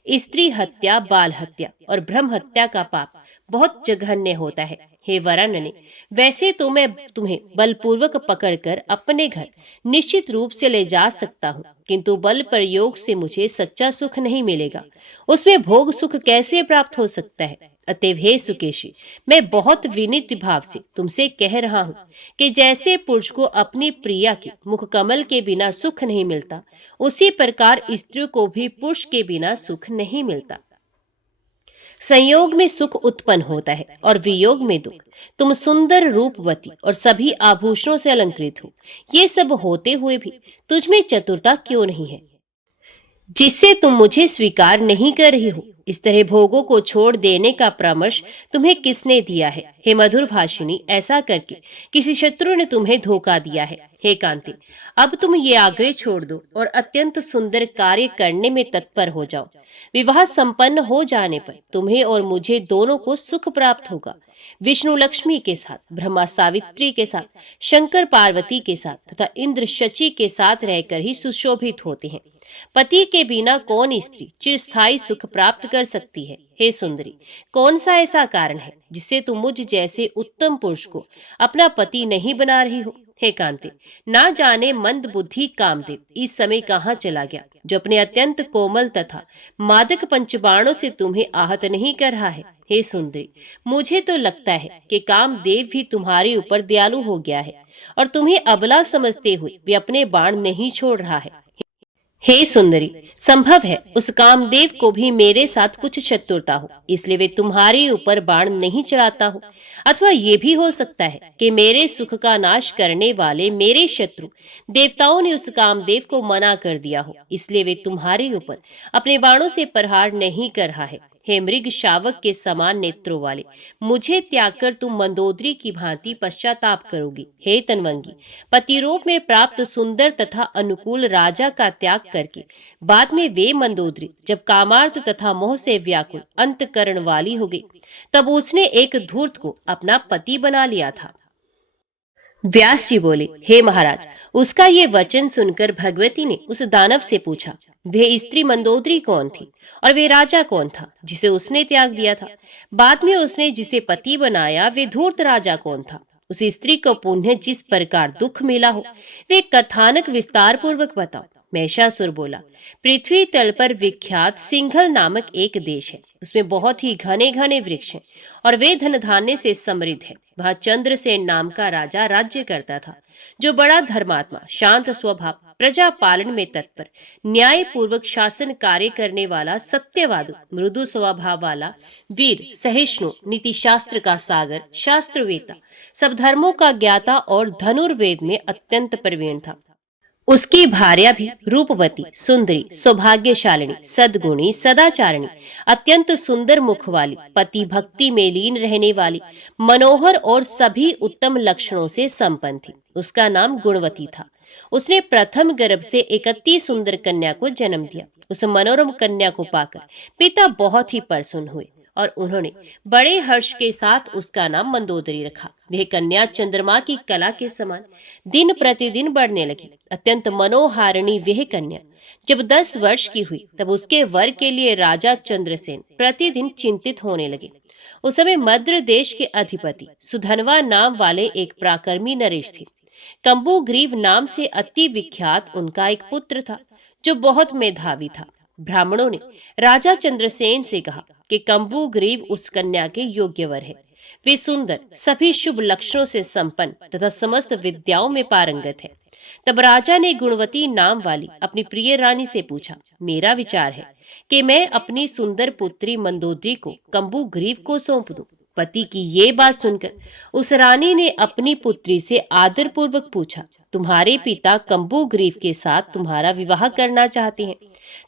स्त्री हत्या, बाल हत्या और ब्रह्म हत्या का पाप बहुत जघन्य होता है। हे वरानने, वैसे तो मैं तुम्हें बलपूर्वक पकड़कर अपने घर निश्चित रूप से ले जा सकता हूँ, किंतु बल प्रयोग से मुझे सच्चा सुख नहीं मिलेगा। उसमें भोग सुख कैसे प्राप्त हो सकता है? अतएव हे सुकेशी, मैं बहुत विनीत भाव से तुमसे कह रहा हूँ कि जैसे पुरुष को अपनी प्रिया के मुख कमल के बिना सुख नहीं मिलता, उसी प्रकार स्त्रियों को भी पुरुष के बिना सुख नहीं मिलता। संयोग में सुख उत्पन्न होता है और वियोग में दुख। तुम सुंदर, रूपवती और सभी आभूषणों से अलंकृत हो, ये सब होते हुए भी तुझ में चतुरता क्यों नहीं है, जिससे तुम मुझे स्वीकार नहीं कर रही हो? इस तरह भोगों को छोड़ देने का परामर्श तुम्हें किसने दिया है? हे मधुर भाषिणी, ऐसा करके किसी शत्रु ने तुम्हें धोखा दिया है। हे कांति, अब तुम ये आग्रह छोड़ दो और अत्यंत सुंदर कार्य करने में तत्पर हो जाओ। विवाह संपन्न हो जाने पर तुम्हें और मुझे दोनों को सुख प्राप्त होगा। विष्णु लक्ष्मी के साथ, ब्रह्मा सावित्री के साथ, शंकर पार्वती के साथ तथा इंद्र शची के साथ रहकर ही सुशोभित होते हैं। पति के बिना कौन स्त्री चिरस्थायी सुख प्राप्त कर सकती है? हे सुंदरी, कौन सा ऐसा कारण है जिससे तुम मुझ जैसे उत्तम पुरुष को अपना पति नहीं बना रही हो? हे कांते, ना जाने मंद बुद्धि कामदेव इस समय कहाँ चला गया, जो अपने अत्यंत कोमल तथा मादक पंचबाणों से तुम्हें आहत नहीं कर रहा है। हे सुंदरी, मुझे तो लगता है कि कामदेव भी तुम्हारे ऊपर दयालु हो गया है और तुम्हें अबला समझते हुए भी अपने बाण नहीं छोड़ रहा है। हे सुंदरी, संभव है उस कामदेव को भी मेरे साथ कुछ शत्रुता हो, इसलिए वे तुम्हारे ऊपर बाण नहीं चलाता हो। अथवा ये भी हो सकता है कि मेरे सुख का नाश करने वाले मेरे शत्रु देवताओं ने उस कामदेव को मना कर दिया हो, इसलिए वे तुम्हारे ऊपर अपने बाणों से प्रहार नहीं कर रहा है। हे मृग शावक के समान नेत्रों वाले, मुझे त्याग कर तुम मंदोदरी की भांति पश्चाताप करोगी। हे तनवंगी, पतिरूप में प्राप्त सुंदर तथा अनुकूल राजा का त्याग करके बाद में वे मंदोदरी जब कामार्थ तथा मोह से व्याकुल अंतकरण वाली हो गई, तब उसने एक धूर्त को अपना पति बना लिया था। व्यास जी बोले, हे महाराज, उसका ये वचन सुनकर भगवती ने उस दानव से पूछा, वह स्त्री मंदोदरी कौन थी और वे राजा कौन था जिसे उसने त्याग दिया था? बाद में उसने जिसे पति बनाया वे धूर्त राजा कौन था? उस स्त्री को पुनः जिस प्रकार दुख मिला हो वे कथानक विस्तार पूर्वक बताओ। महिषासुर बोला, पृथ्वी तल पर विख्यात सिंघल नामक एक देश है, उसमें बहुत ही घने घने वृक्ष हैं और वे धन धान्य से समृद्ध है। वहां चंद्रसेन नाम का राजा राज्य करता था, जो बड़ा धर्मात्मा, शांत स्वभाव, प्रजा पालन में तत्पर, न्याय पूर्वक शासन कार्य करने वाला, सत्यवादी, मृदु स्वभाव वाला, वीर, सहिष्णु, नीति शास्त्र का सागर, शास्त्रवेता, सब धर्मों का ज्ञाता और धनुर्वेद में अत्यंत प्रवीण था। उसकी भार्या भी रूपवती, सुंदरी, सौभाग्यशालिनी, सद्गुणी, सदाचारिणी, अत्यंत सुंदर मुख वाली, पति भक्ति में लीन रहने वाली, मनोहर और सभी उत्तम लक्षणों से संपन्न थी। उसका नाम गुणवती था। उसने प्रथम गर्भ से एक अति सुंदर कन्या को जन्म दिया। उस मनोरम कन्या को पाकर पिता बहुत ही प्रसन्न हुए और उन्होंने बड़े हर्ष के साथ उसका नाम मंदोदरी रखा। वह कन्या चंद्रमा की कला के समान दिन प्रतिदिन बढ़ने लगी। अत्यंत मनोहारिणी वह कन्या जब 10 वर्ष की हुई तब उसके वर के लिए राजा चंद्रसेन प्रतिदिन चिंतित होने लगे। उस समय मद्र देश के अधिपति सुधनवा नाम वाले एक पराक्रमी नरेश थे। कंबुग्रीव नाम से अति विख्यात उनका एक पुत्र था जो बहुत मेधावी था। ब्राह्मणों ने राजा चंद्रसेन से कहा कि कंबुग्रीव उस कन्या के योग्य वर है। वे सुंदर, सभी शुभ लक्षणों से संपन्न तथा समस्त विद्याओं में पारंगत है। तब राजा ने गुणवती नाम वाली अपनी प्रिय रानी से पूछा, मेरा विचार है कि मैं अपनी सुंदर पुत्री मंदोदरी को कंबुग्रीव को सौंप दूं। पति की ये बात सुनकर उस रानी ने अपनी पुत्री से आदर पूर्वक पूछा, तुम्हारे पिता कंबुग्रीव के साथ तुम्हारा विवाह करना चाहते हैं?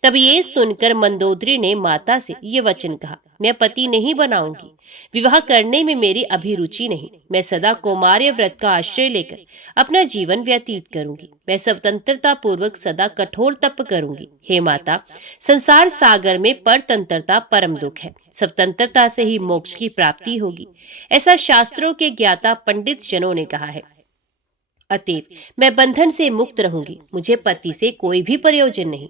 तब ये सुनकर मंदोदरी ने माता से ये वचन कहा, मैं पति नहीं बनाऊंगी। विवाह करने में मेरी अभिरुचि नहीं। मैं सदा कौमार्य व्रत का आश्रय लेकर अपना जीवन व्यतीत करूंगी। मैं स्वतंत्रता पूर्वक सदा कठोर तप करूंगी। हे माता, संसार सागर में परतंत्रता परम दुख है। स्वतंत्रता से ही मोक्ष की प्राप्ति होगी, ऐसा शास्त्रों के ज्ञाता पंडित जनों ने कहा है। अतएव मैं बंधन से मुक्त रहूंगी। मुझे पति से कोई भी प्रयोजन नहीं।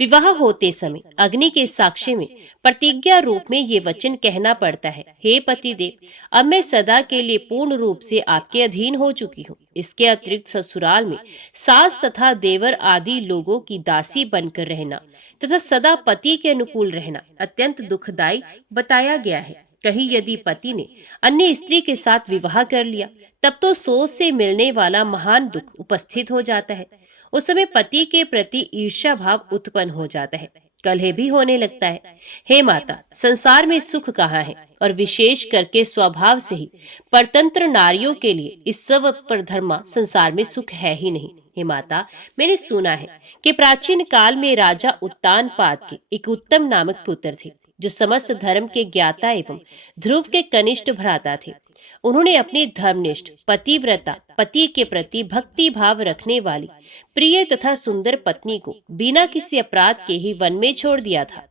विवाह होते समय अग्नि के साक्ष्य में प्रतिज्ञा रूप में ये वचन कहना पड़ता है, हे पतिदेव, अब मैं सदा के लिए पूर्ण रूप से आपके अधीन हो चुकी हूँ। इसके अतिरिक्त ससुराल में सास तथा देवर आदि लोगों की दासी बनकर रहना तथा सदा पति के अनुकूल रहना अत्यंत दुखदायी बताया गया है। कहीं यदि पति ने अन्य स्त्री के साथ विवाह कर लिया तब तो सोच से मिलने वाला महान दुख उपस्थित हो जाता है। उस समय पति के प्रति ईर्ष्या भाव उत्पन्न हो जाता है, कलह भी होने लगता है। हे माता, संसार में सुख कहाँ है? और विशेष करके स्वभाव से ही परतंत्र नारियों के लिए इस सब परधर्मा संसार में सुख है ही नहीं। हे माता, मैंने सुना है कि प्राचीन काल में राजा उत्तानपाद के एक उत्तम नामक पुत्र थे जो समस्त धर्म के ज्ञाता एवं ध्रुव के कनिष्ठ भ्राता थे। उन्होंने अपनी धर्मनिष्ठ पतिव्रता, पति के प्रति भक्ति भाव रखने वाली प्रिय तथा सुंदर पत्नी को बिना किसी अपराध के ही वन में छोड़ दिया था।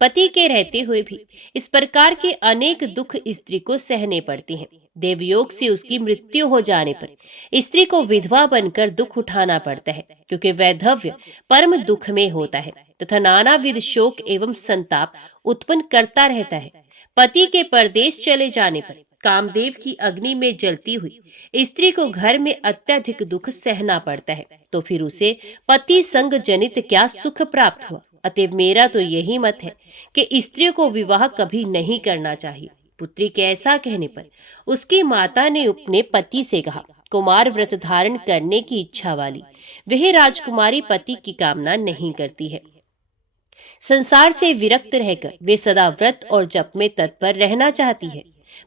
पति के रहते हुए भी इस प्रकार के अनेक दुख स्त्री को सहने पड़ते हैं। देवयोग से उसकी मृत्यु हो जाने पर स्त्री को विधवा बनकर दुख उठाना पड़ता है, क्योंकि वैधव्य परम दुख में होता है तथा नानाविध शोक एवं संताप उत्पन्न करता रहता है। पति के परदेश चले जाने पर कामदेव की अग्नि में जलती हुई स्त्री को घर में अत्यधिक दुख सहना पड़ता है, तो फिर उसे पति संग जनित क्या सुख प्राप्त हुआ? अतएव मेरा तो यही मत है कि स्त्रियों को विवाह कभी नहीं करना चाहिए। पुत्री के ऐसा कहने पर उसकी माता ने अपने पति से कहा, कुमार व्रत धारण करने की इच्छा वाली वह राजकुमारी पति की कामना नहीं करती है। संसार से विरक्त रहकर वे सदा व्रत और जप में तत्पर रहना चाहती है।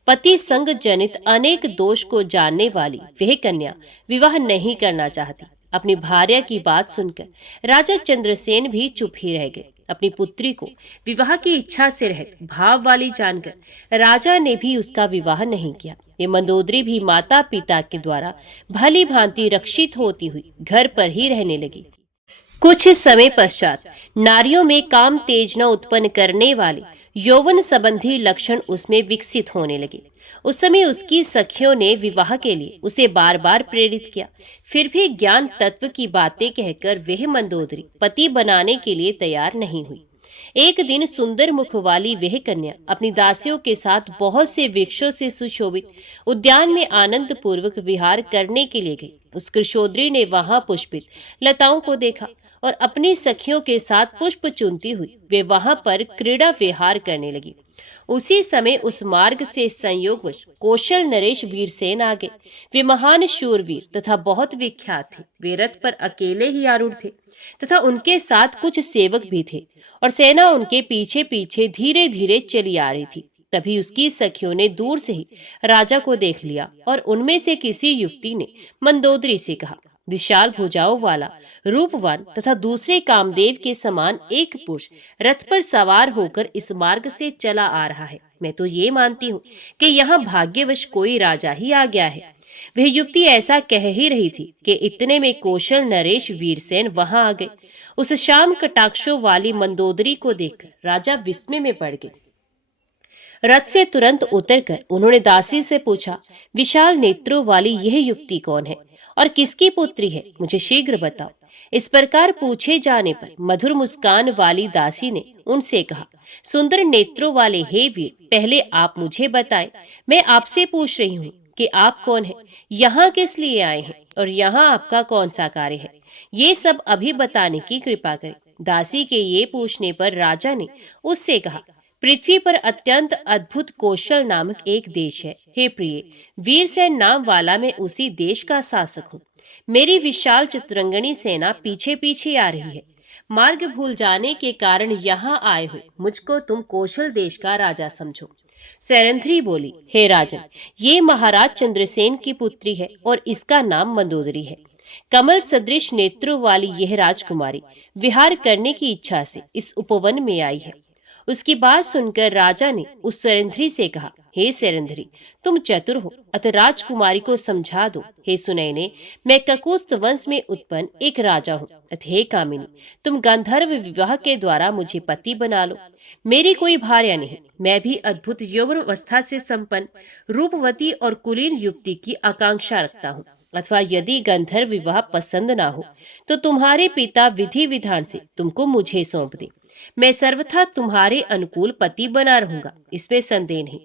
पति संग जनित अनेक दोष को जानने वाली वह कन्या विवाह नहीं करना चाहती। अपनी भार्या की बात सुनकर राजा चंद्रसेन भी चुप ही रह गए। अपनी पुत्री को विवाह की इच्छा से रहित भाव वाली जानकर राजा ने भी उसका विवाह नहीं किया। ये मंदोदरी भी माता पिता के द्वारा भली भांति रक्षित होती हुई घर पर ही रहने लगी। कुछ समय पश्चात नारियों में काम तेजना उत्पन्न करने वाले यौवन संबंधी लक्षण उसमें विकसित होने लगे। उस समय उसकी सखियों ने विवाह के लिए उसे बार बार प्रेरित किया, फिर भी ज्ञान तत्व की बातें कहकर वह मंदोदरी पति बनाने के लिए तैयार नहीं हुई। एक दिन सुंदर मुख वाली वह कन्या अपनी दासियों के साथ बहुत से वृक्षों से सुशोभित उद्यान में आनंद पूर्वक विहार करने के लिए गई। उस कृशोद्री ने वहां पुष्पित लताओं को देखा और अपनी सखियों के साथ पुष्प चुनती हुई वे वहां पर क्रीड़ा विहार करने लगी। उसी समय उस मार्ग से संयोगवश कौशल नरेश वीरसेन आ गए। वे महान शूरवीर तथा बहुत विख्यात थे। वे रथ पर अकेले ही आरूढ़ थे तथा उनके साथ कुछ सेवक भी थे और सेना उनके पीछे पीछे धीरे धीरे चली आ रही थी। तभी उसकी सखियों ने दूर से ही राजा को देख लिया और उनमें से किसी युवती ने मंदोदरी से कहा, विशाल भुजाओं वाला, रूपवान तथा दूसरे कामदेव के समान एक पुरुष रथ पर सवार होकर इस मार्ग से चला आ रहा है। मैं तो ये मानती हूँ कि यहाँ भाग्यवश कोई राजा ही आ गया है। वह युवती ऐसा कह ही रही थी कि इतने में कौशल नरेश वीरसेन वहां आ गए। उस शाम कटाक्षों वाली मंदोदरी को देखकर राजा विस्मय में पड़ गए। रथ से तुरंत उतरकर उन्होंने दासी से पूछा, विशाल नेत्रों वाली यह युवती कौन है और किसकी पुत्री है? मुझे शीघ्र बताओ। इस प्रकार पूछे जाने पर मधुर मुस्कान वाली दासी ने उनसे कहा, सुंदर नेत्रों वाले हे वीर, पहले आप मुझे बताएं। मैं आपसे पूछ रही हूँ कि आप कौन हैं, यहाँ किस लिए आए हैं और यहाँ आपका कौन सा कार्य है? ये सब अभी बताने की कृपा करें। दासी के ये पूछने पर राजा ने उससे कहा, पृथ्वी पर अत्यंत अद्भुत कौशल नामक एक देश है। हे प्रिय, वीरसेन नाम वाला मैं उसी देश का शासक हूँ। मेरी विशाल चित्रंगनी सेना पीछे पीछे आ रही है। मार्ग भूल जाने के कारण यहाँ आए हुए मुझको तुम कौशल देश का राजा समझो। सैरंध्री बोली, हे राजन, ये महाराज चंद्रसेन की पुत्री है और इसका नाम मंदोदरी है। कमल सदृश नेत्रों वाली यह राजकुमारी विहार करने की इच्छा से इस उपवन में आई है। उसकी बात सुनकर राजा ने उस सैरंध्री से कहा, हे सैरंध्री, तुम चतुर हो, अतः राजकुमारी को समझा दो। हे सुनैने, मैं ककुत्थ वंश में उत्पन्न एक राजा हूँ। अतः हे कामिनी, तुम गंधर्व विवाह के द्वारा मुझे पति बना लो। मेरी कोई भार्या नहीं, मैं भी अद्भुत यौवन अवस्था से संपन्न रूपवती और कुलीन युवती की आकांक्षा रखता हूँ। अथवा यदि गंधर्व विवाह पसंद ना हो तो तुम्हारे पिता विधि विधान से तुमको मुझे सौंप दे। मैं सर्वथा तुम्हारे अनुकूल पति बना रहूंगा, इसमें संदेह नहीं।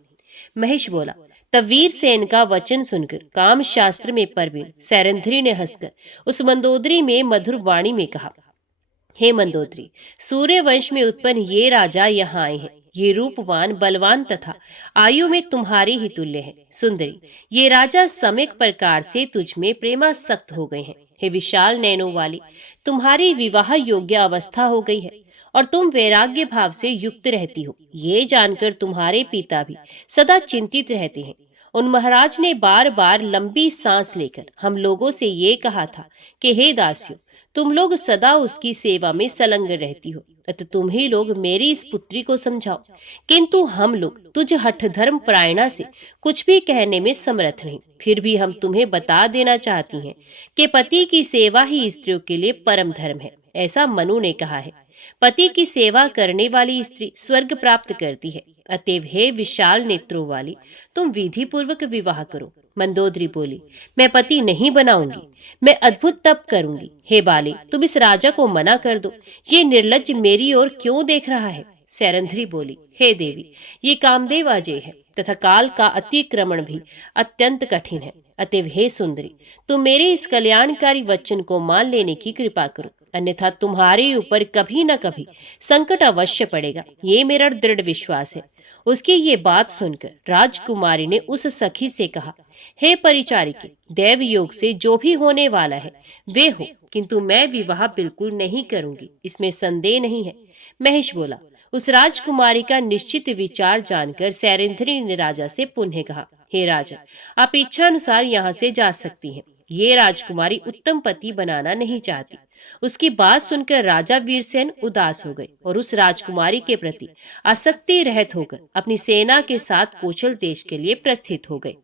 महेश बोला, तब वीरसेन का वचन सुनकर काम शास्त्र में प्रवीण सैरंध्री ने हंसकर उस मंदोदरी में मधुर वाणी में कहा, हे मंदोदरी, सूर्य वंश में उत्पन्न ये राजा यहाँ आए हैं। ये रूपवान, बलवान तथा आयु में तुम्हारे ही तुल्य हैं। सुंदरी, ये राजा सम्यक प्रकार से तुझ में प्रेमासक्त हो गए हैं। हे विशाल नैनों वाली, तुम्हारी विवाह योग्य अवस्था हो गई है और तुम वैराग्य भाव से युक्त रहती हो। ये जानकर तुम्हारे पिता भी सदा चिंतित रहते हैं। उन महाराज ने बार बार लंबी सांस लेकर हम लोगों से ये कहा था कि हे दासियों, तुम लोग सदा उसकी सेवा में संलग्न रहती हो, अतः तुम ही लोग मेरी इस पुत्री को समझाओ। किंतु हम लोग तुझ हठ धर्म परायणा से कुछ भी कहने में समर्थ नहीं। फिर भी हम तुम्हें बता देना चाहती हैं कि पति की सेवा ही स्त्रियों के लिए परम धर्म है। ऐसा मनु ने कहा है। पति की सेवा करने वाली स्त्री स्वर्ग प्राप्त करती है। अतएव हे विशाल नेत्रों वाली, तुम विधि पूर्वक विवाह करो। मंदोदरी बोली, मैं पति नहीं बनाऊंगी, मैं अद्भुत तप करूंगी। हे बाले, तुम इस राजा को मना कर दो, ये निर्लज्ज मेरी ओर क्यों देख रहा है? सैरंध्री बोली, हे देवी, ये कामदेव अजय है तथा काल का अतिक्रमण भी अत्यंत कठिन है। अतएव हे सुंदरी, तुम मेरे इस कल्याणकारी वचन को मान लेने की कृपा करो, अन्यथा तुम्हारे ऊपर कभी न कभी संकट अवश्य पड़ेगा, ये मेरा दृढ़ विश्वास है। उसकी ये बात सुनकर राजकुमारी ने उस सखी से कहा, हे परिचारिके, देव योग से जो भी होने वाला है वे हो, किंतु मैं विवाह बिल्कुल नहीं करूंगी, इसमें संदेह नहीं है। महेश बोला, उस राजकुमारी का निश्चित विचार जानकर सैरंध्री ने राजा से पुनः कहा, हे राजा, आप इच्छा अनुसार यहाँ से जा सकती हैं। ये राजकुमारी उत्तम पति बनाना नहीं चाहती। उसकी बात सुनकर राजा वीरसेन उदास हो गए और उस राजकुमारी के प्रति आसक्ति रहित होकर अपनी सेना के साथ कौशल देश के लिए प्रस्थित हो गए।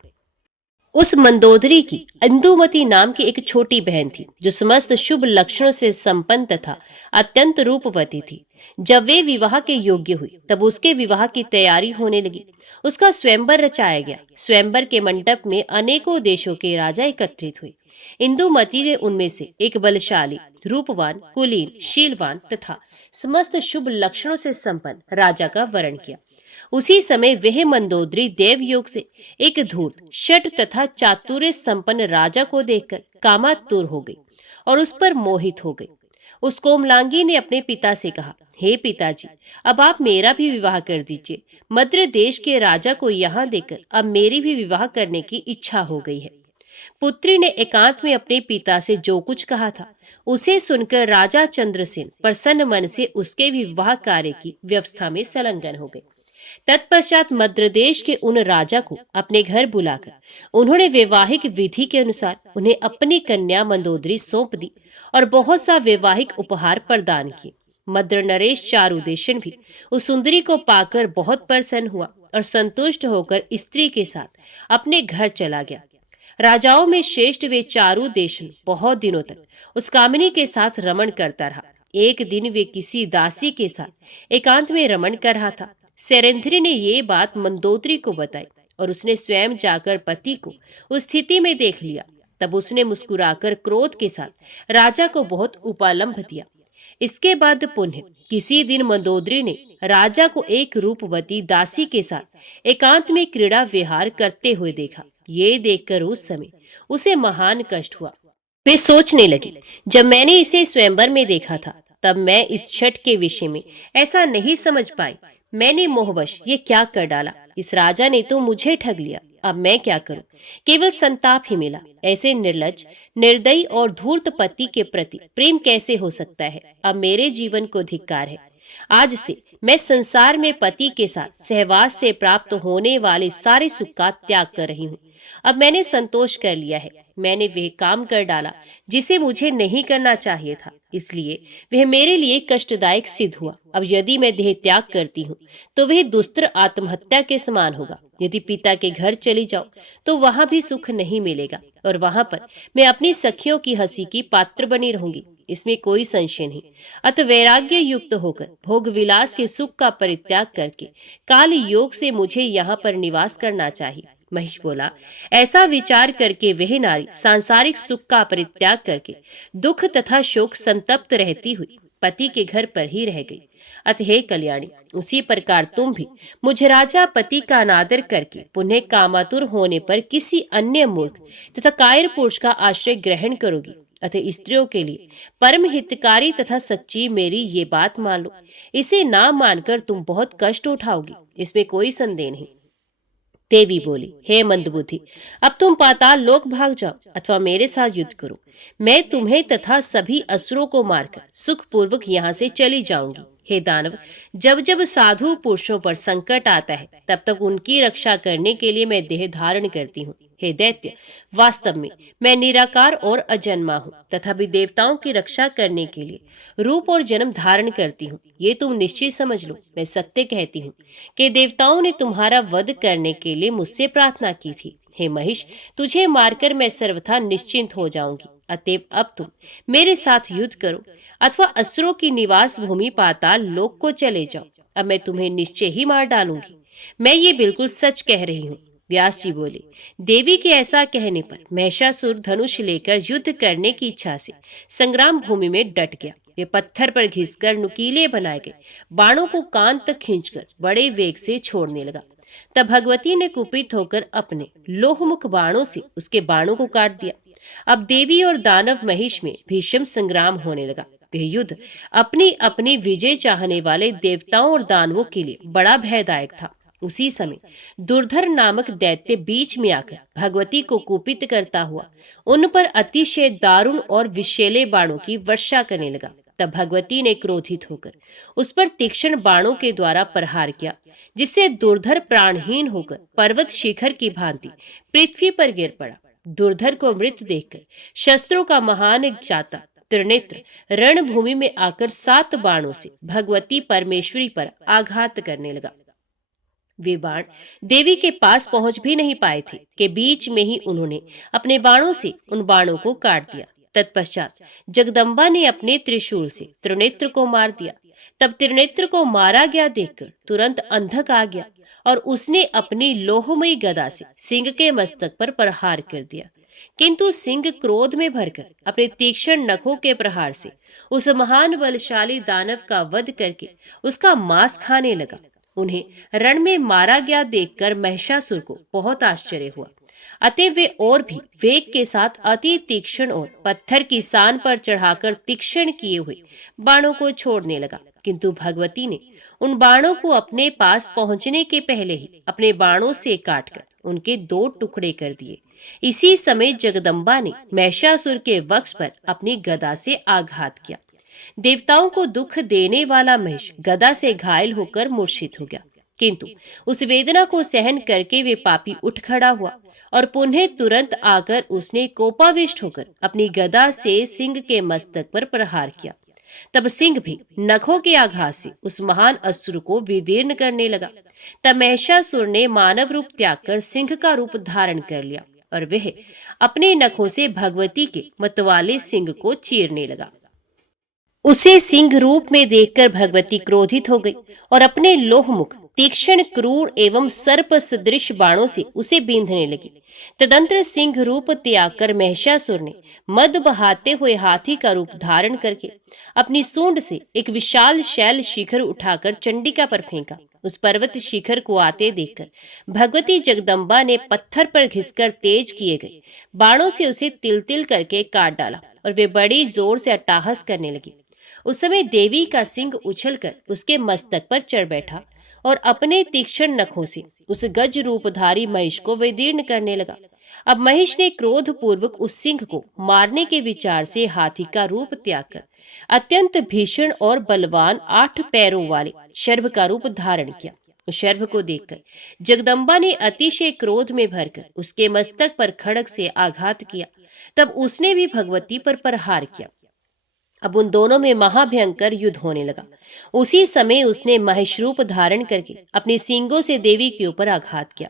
उस मंदोदरी की इंदुमती नाम की एक छोटी बहन थी जो समस्त शुभ लक्षणों से संपन्न तथा अत्यंत रूपवती थी। जब वे विवाह के योग्य हुई तब उसके विवाह की तैयारी होने लगी। उसका स्वयंवर रचाया गया। स्वयंवर के मंडप में अनेकों देशों के राजा एकत्रित हुए। इंदुमती ने उनमें से एक बलशाली, रूपवान, कुलीन, शीलवान तथा समस्त शुभ लक्षणों से संपन्न राजा का वरण किया। उसी समय वह मंदोदरी देवयोग से एक धूर्त, शठ तथा चातुर्य संपन्न राजा को देखकर कामातुर हो गई और उस पर मोहित हो गई। उस कोमलांगी ने अपने पिता से कहा, हे पिताजी, अब आप मेरा भी विवाह कर दीजिए। मद्र देश के राजा को यहाँ देकर अब मेरी भी विवाह करने की इच्छा हो गई है। पुत्री ने एकांत में अपने पिता से जो कुछ कहा था उसे सुनकर राजा चंद्रसेन प्रसन्न मन से उसके विवाह कार्य की व्यवस्था में संलग्न हो गए। तत्पश्चात मद्रदेश के उन राजा को अपने घर बुलाकर उन्होंने वैवाहिक विधि के अनुसार उन्हें अपनी कन्या मंदोदरी सौंप दी और बहुत सा वैवाहिक उपहार प्रदान किए। मद्र नरेश चारुदेशन भी उस सुंदरी को पाकर बहुत प्रसन्न हुआ और संतुष्ट होकर स्त्री के साथ अपने घर चला गया। राजाओं में श्रेष्ठ वे चारुदेशन बहुत दिनों तक उस कामिनी के साथ रमण करता रहा। एक दिन वे किसी दासी के साथ एकांत में रमण कर रहा था। सेरेंद्री ने ये बात मंदोदरी को बताई और उसने स्वयं जाकर पति को उस स्थिति में देख लिया। तब उसने मुस्कुराकर क्रोध के साथ राजा को बहुत उपालंभ दिया। इसके बाद पुनः किसी दिन मंदोदरी ने राजा को एक रूपवती दासी के साथ एकांत में क्रीड़ा विहार करते हुए देखा। ये देखकर उस समय उसे महान कष्ट हुआ। वे सोचने लगी, जब मैंने इसे स्वयंवर में देखा था तब मैं इस छठ के विषय में ऐसा नहीं समझ पाई। मैंने मोहवश ये क्या कर डाला। इस राजा ने तो मुझे ठग लिया। अब मैं क्या करूं? केवल संताप ही मिला। ऐसे निर्लज, निर्दयी और धूर्त पति के प्रति प्रेम कैसे हो सकता है? अब मेरे जीवन को धिक्कार है। आज से मैं संसार में पति के साथ सहवास से प्राप्त होने वाले सारे सुख का त्याग कर रही हूँ। अब मैंने संतोष कर लिया है। मैंने वह काम कर डाला जिसे मुझे नहीं करना चाहिए था, इसलिए वह मेरे लिए कष्टदायक सिद्ध हुआ। अब यदि मैं देह त्याग करती हूँ तो वह दुस्तर आत्महत्या के समान होगा। यदि पिता के घर चली जाऊं तो वहां भी सुख नहीं मिलेगा और वहां पर मैं अपनी सखियों की हंसी की पात्र बनी रहूंगी। इसमें कोई संशय नहीं। अतः वैराग्य युक्त होकर भोग विलास के सुख का परित्याग करके काल योग से मुझे यहाँ पर निवास करना चाहिए। महिष बोला, ऐसा विचार करके वह नारी सांसारिक सुख का परित्याग करके दुख तथा शोक संतप्त रहती हुई पति के घर पर ही रह गई। अतः हे कल्याणी, उसी प्रकार तुम भी मुझ राजा पति का अनादर करके पुनः कामातुर होने पर किसी अन्य मूर्ख तथा कायर पुरुष का आश्रय ग्रहण करोगी। अतः स्त्रियों के लिए परम हितकारी तथा सच्ची मेरी ये बात मान लो। इसे ना मानकर तुम बहुत कष्ट उठाओगी, इसमें कोई संदेह नहीं। देवी बोली, हे मंदबुद्धि, अब तुम पाताल लोक भाग जाओ अथवा मेरे साथ युद्ध करो। मैं तुम्हें तथा सभी असुरों को मारकर सुखपूर्वक यहाँ से चली जाऊंगी। हे दानव, जब जब साधु पुरुषों पर संकट आता है तब तक उनकी रक्षा करने के लिए मैं देह धारण करती हूँ। हे दैत्य, वास्तव में मैं निराकार और अजन्मा हूँ तथा भी देवताओं की रक्षा करने के लिए रूप और जन्म धारण करती हूँ। ये तुम निश्चय समझ लो। मैं सत्य कहती हूँ कि देवताओं ने तुम्हारा वध करने के लिए मुझसे प्रार्थना की थी। हे महिष, तुझे मारकर मैं सर्वथा निश्चिंत हो जाऊंगी। अतएव अब तुम मेरे साथ युद्ध करो अथवा असुरों की निवास भूमि पाताल लोक को चले जाओ। अब मैं तुम्हें निश्चय ही मार डालूंगी। मैं ये बिल्कुल सच कह रही हूँ। व्यास जी बोले, देवी के ऐसा कहने पर महिषासुर धनुष लेकर युद्ध करने की इच्छा से संग्राम भूमि में डट गया। वे पत्थर पर घिसकर नुकीले बनाए गए बाणों को कान तक खींचकर बड़े वेग से छोड़ने लगा। तब भगवती ने कुपित होकर अपने लोहमुख बाणों से उसके बाणों को काट दिया। अब देवी और दानव महिष में भीषण संग्राम होने लगा। वह युद्ध अपनी अपनी विजय चाहने वाले देवताओं और दानवों के लिए बड़ा भयदायक था। उसी समय दुर्धर नामक दैत्य बीच में आकर भगवती को कुपित करता हुआ उन पर अतिशय दारुण और विषैले बाणों की वर्षा करने लगा। तब भगवती ने क्रोधित होकर उस पर तीक्ष्ण बाणों के द्वारा प्रहार किया, जिससे दुर्धर प्राणहीन होकर पर्वत शिखर की भांति पृथ्वी पर गिर पड़ा। दुर्धर को मृत देखकर शस्त्रों का महान जाता त्रिनेत्र रणभूमि में आकर 7 बाणों से भगवती परमेश्वरी पर आघात करने लगा। वे बाण देवी के पास पहुंच भी नहीं पाए थे कि बीच में ही उन्होंने अपने बाणों से उन बाणों को काट दिया। तत्पश्चात जगदम्बा ने अपने त्रिशूल से त्रिनेत्र को मार दिया। तब त्रिनेत्र को मारा गया देखकर तुरंत अंधक आ गया और उसने अपनी लोहमयी गदा से सिंह के मस्तक पर प्रहार कर दिया। किंतु सिंह क्रोध में भरकर अपने तीक्ष्ण नखों के प्रहार से उस महान बलशाली दानव का वध करके उसका मांस खाने लगा। उन्हें रण में मारा गया देखकर महिषासुर को बहुत आश्चर्य हुआ। अतः वे और भी वेग के साथ अति तीक्ष्ण और पत्थर की सान पर चढ़ाकर तीक्ष्ण किए हुए बाणों को छोड़ने लगा। किंतु भगवती ने उन बाणों को अपने पास पहुंचने के पहले ही अपने बाणों से काटकर उनके 2 टुकड़े कर दिए। इसी समय जगदम्बा ने महिषासुर के वक्ष पर अपनी गदा से आघात किया। देवताओं को दुख देने वाला महिष गदा से घायल होकर मूर्छित हो गया। किंतु उस वेदना को सहन करके वे पापी उठ खड़ा हुआ और पुनः तुरंत आकर उसने कोपाविष्ट होकर अपनी गदा से सिंह के मस्तक पर प्रहार किया। तब सिंह भी नखों के आघात से उस महान असुर को विदीर्ण करने लगा। तब महिषासुर ने मानव रूप त्याग कर सिंह का रूप धारण कर लिया और वह अपने नखों से भगवती के मतवाले सिंह को चीरने लगा। उसे सिंह रूप में देखकर भगवती क्रोधित हो गई और अपने लोहमुख तीक्ष्ण क्रूर एवं सर्प सदृश बाणों से उसे बींधने लगी। तदंतर सिंह रूप त्याग कर महिषासुर ने मद बहाते हुए हाथी का रूप धारण करके अपनी सूंड से एक विशाल शैल शिखर उठाकर चंडिका पर फेंका। उस पर्वत शिखर को आते देखकर भगवती जगदम्बा ने पत्थर पर घिसकर तेज किए गए बाणों से उसे तिल तिल करके काट डाला और वे बड़ी जोर से अट्टहास करने लगी। उस समय देवी का सिंह उछलकर उसके मस्तक पर चढ़ बैठा और अपने तीक्ष्ण नखों से उस गज रूपधारी महिष को विदीर्ण करने लगा। अब महिष ने क्रोध पूर्वक उस सिंह को मारने के विचार से हाथी का रूप त्याग कर अत्यंत भीषण और बलवान 8 पैरों वाले शर्भ का रूप धारण किया। उस शर्भ को देखकर जगदम्बा ने अतिशय क्रोध में भरकर उसके मस्तक पर खड्ग से आघात किया। तब उसने भी भगवती पर प्रहार किया। अब उन दोनों में महाभयंकर युद्ध होने लगा। उसी समय उसने महिष रूप धारण करके अपने सींगों से देवी के ऊपर आघात किया।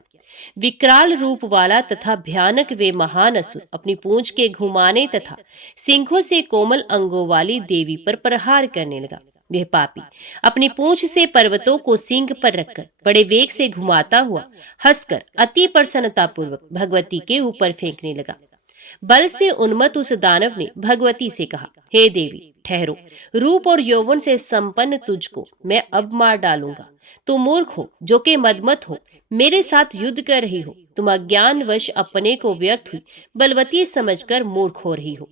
विकराल रूप वाला तथा भयानक वे महान असुर अपनी पूंछ के घुमाने तथा सिंहों से कोमल अंगों वाली देवी पर प्रहार करने लगा। वह पापी अपनी पूंछ से पर्वतों को सींग पर रखकर बड़े वेग से घुमाता हुआ हंसकर अति प्रसन्नता पूर्वक भगवती के ऊपर फेंकने लगा। बल से उन्मत्त उस दानव ने भगवती से कहा, हे देवी ठहरो, रूप और यौवन से संपन्न तुझको मैं अब मार डालूंगा। तुम मूर्ख हो जो कि मदमत हो, मेरे साथ युद्ध कर रही हो। तुम अज्ञानवश अपने को व्यर्थ हुई बलवती समझकर मूर्ख हो रही हो।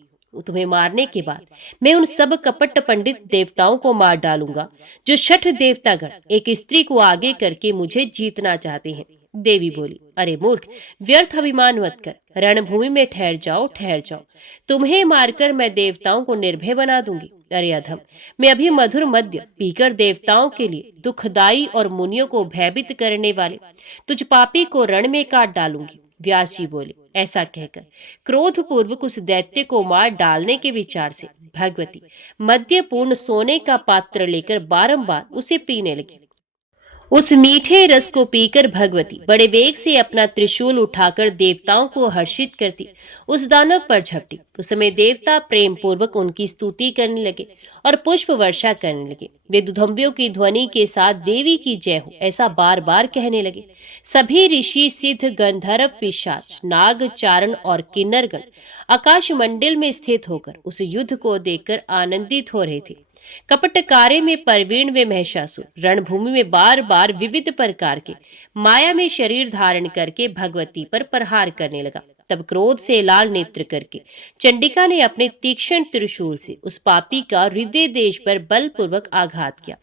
तुम्हें मारने के बाद मैं उन सब कपट पंडित देवताओं को मार डालूंगा जो छठ देवतागण एक स्त्री को आगे करके मुझे जीतना चाहते हैं। देवी बोली, अरे मूर्ख, व्यर्थ अभिमान मत कर, रणभूमि में ठहर जाओ ठहर जाओ। तुम्हें मारकर मैं देवताओं को निर्भय बना दूंगी। अरे अधम, मैं अभी मधुर मद्य पीकर देवताओं के लिए दुखदाई और मुनियों को भयभीत करने वाले तुझ पापी को रण में काट डालूंगी। व्यास जी बोले, ऐसा कहकर क्रोध पूर्वक उस दैत्य को मार डालने के विचार से भगवती मद्यपूर्ण सोने का पात्र लेकर बारंबार उसे पीने लगी। उस मीठे रस को पीकर भगवती बड़े वेग से अपना त्रिशूल उठाकर देवताओं को हर्षित करती उस दानव पर झपटी। उस समय देवता प्रेम पूर्वक उनकी स्तुति करने लगे और पुष्प वर्षा करने लगे। वे दुधंबियों की ध्वनि के साथ देवी की जय हो ऐसा बार बार कहने लगे। सभी ऋषि, सिद्ध, गंधर्व, पिशाच, नाग, चारण और किन्नरगण आकाश मंडल में स्थित होकर उस युद्ध को देखकर आनंदित हो रहे थे। कपट कार्य में परवीण वे महिषासुर रणभूमि में बार बार विविध प्रकार के माया में शरीर धारण करके भगवती पर प्रहार करने लगा। तब क्रोध से लाल नेत्र करके चंडिका ने अपने तीक्ष्ण त्रिशूल से उस पापी का हृदय देश पर बलपूर्वक आघात किया।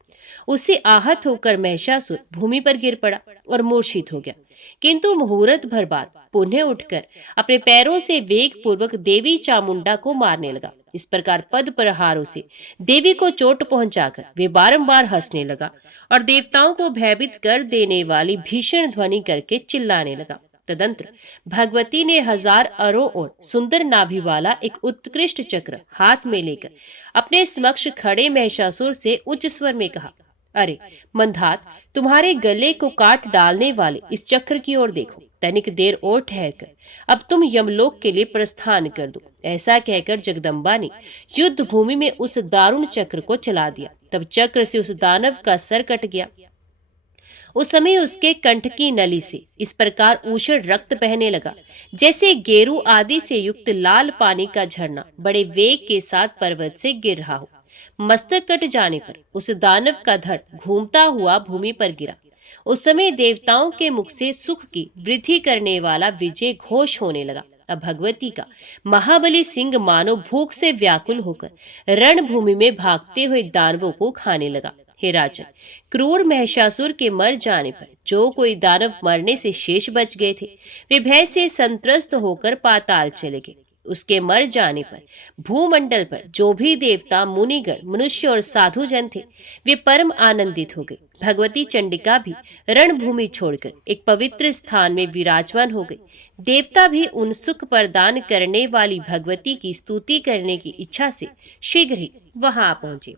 उससे आहत होकर महिषासुर भूमि पर गिर पड़ा और मूर्छित हो गया। किंतु मुहूर्त भर बाद पुनः उठकर अपने पैरों से वेग पूर्वक देवी चामुंडा को मारने लगा। इस प्रकार पद प्रहारों से देवी को चोट पहुंचाकर वे बारंबार हंसने लगा और देवताओं को भयभीत कर देने वाली भीषण ध्वनि करके चिल्लाने लगा। तदंतर भगवती ने 1000 अरों और सुंदर नाभि वाला एक उत्कृष्ट चक्र हाथ में लेकर अपने समक्ष खड़े महिषासुर से उच्च स्वर में कहा, अरे मंधात, तुम्हारे गले को काट डालने वाले इस चक्र की ओर देखो। तनिक देर और ठहर कर अब तुम यमलोक के लिए प्रस्थान कर दो। ऐसा कहकर जगदम्बा ने युद्ध भूमि में उस दारुण चक्र को चला दिया। तब चक्र से उस दानव का सर कट गया। उस समय उसके कंठ की नली से इस प्रकार ऊषण रक्त बहने लगा जैसे गेरू आदि से युक्त लाल पानी का झरना बड़े वेग के साथ पर्वत से गिर रहा हो। मस्तक कट जाने पर उस दानव का धड़ घूमता हुआ भूमि पर गिरा। उस समय देवताओं के मुख से सुख की वृद्धि करने वाला विजय घोष होने लगा। अब भगवती का महाबली सिंह मानो भूख से व्याकुल होकर रणभूमि में भागते हुए दानवों को खाने लगा। हे राजन, क्रूर महिषासुर के मर जाने पर जो कोई दानव मरने से शेष बच गए थे वे भय से संत्रस्त होकर पाताल चले गए। उसके मर जाने पर भूमंडल पर जो भी देवता, मुनिगण, मनुष्य और साधु जन थे, वे परम आनंदित हो गए। भगवती चंडिका भी रणभूमि छोड़कर एक पवित्र स्थान में विराजमान हो गई। देवता भी उन सुख प्रदान करने वाली भगवती की स्तुति करने की इच्छा से शीघ्र ही वहां पहुंचे।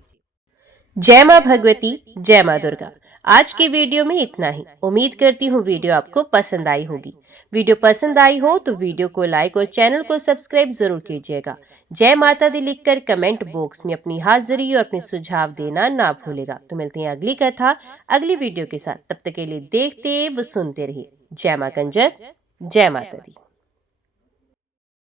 जय मां भगवती, जय मां दुर्गा। आज के वीडियो में इतना ही। उम्मीद करती हूँ वीडियो आपको पसंद आई होगी। वीडियो पसंद आई हो तो वीडियो को लाइक और चैनल को सब्सक्राइब जरूर कीजिएगा। जय माता दी लिखकर कमेंट बॉक्स में अपनी हाजिरी और अपने सुझाव देना ना भूलेगा। तो मिलते हैं अगली कथा अगली वीडियो के साथ। तब तक के लिए देखते व सुनते रहिए। जय मां कंजर, जय माता दी।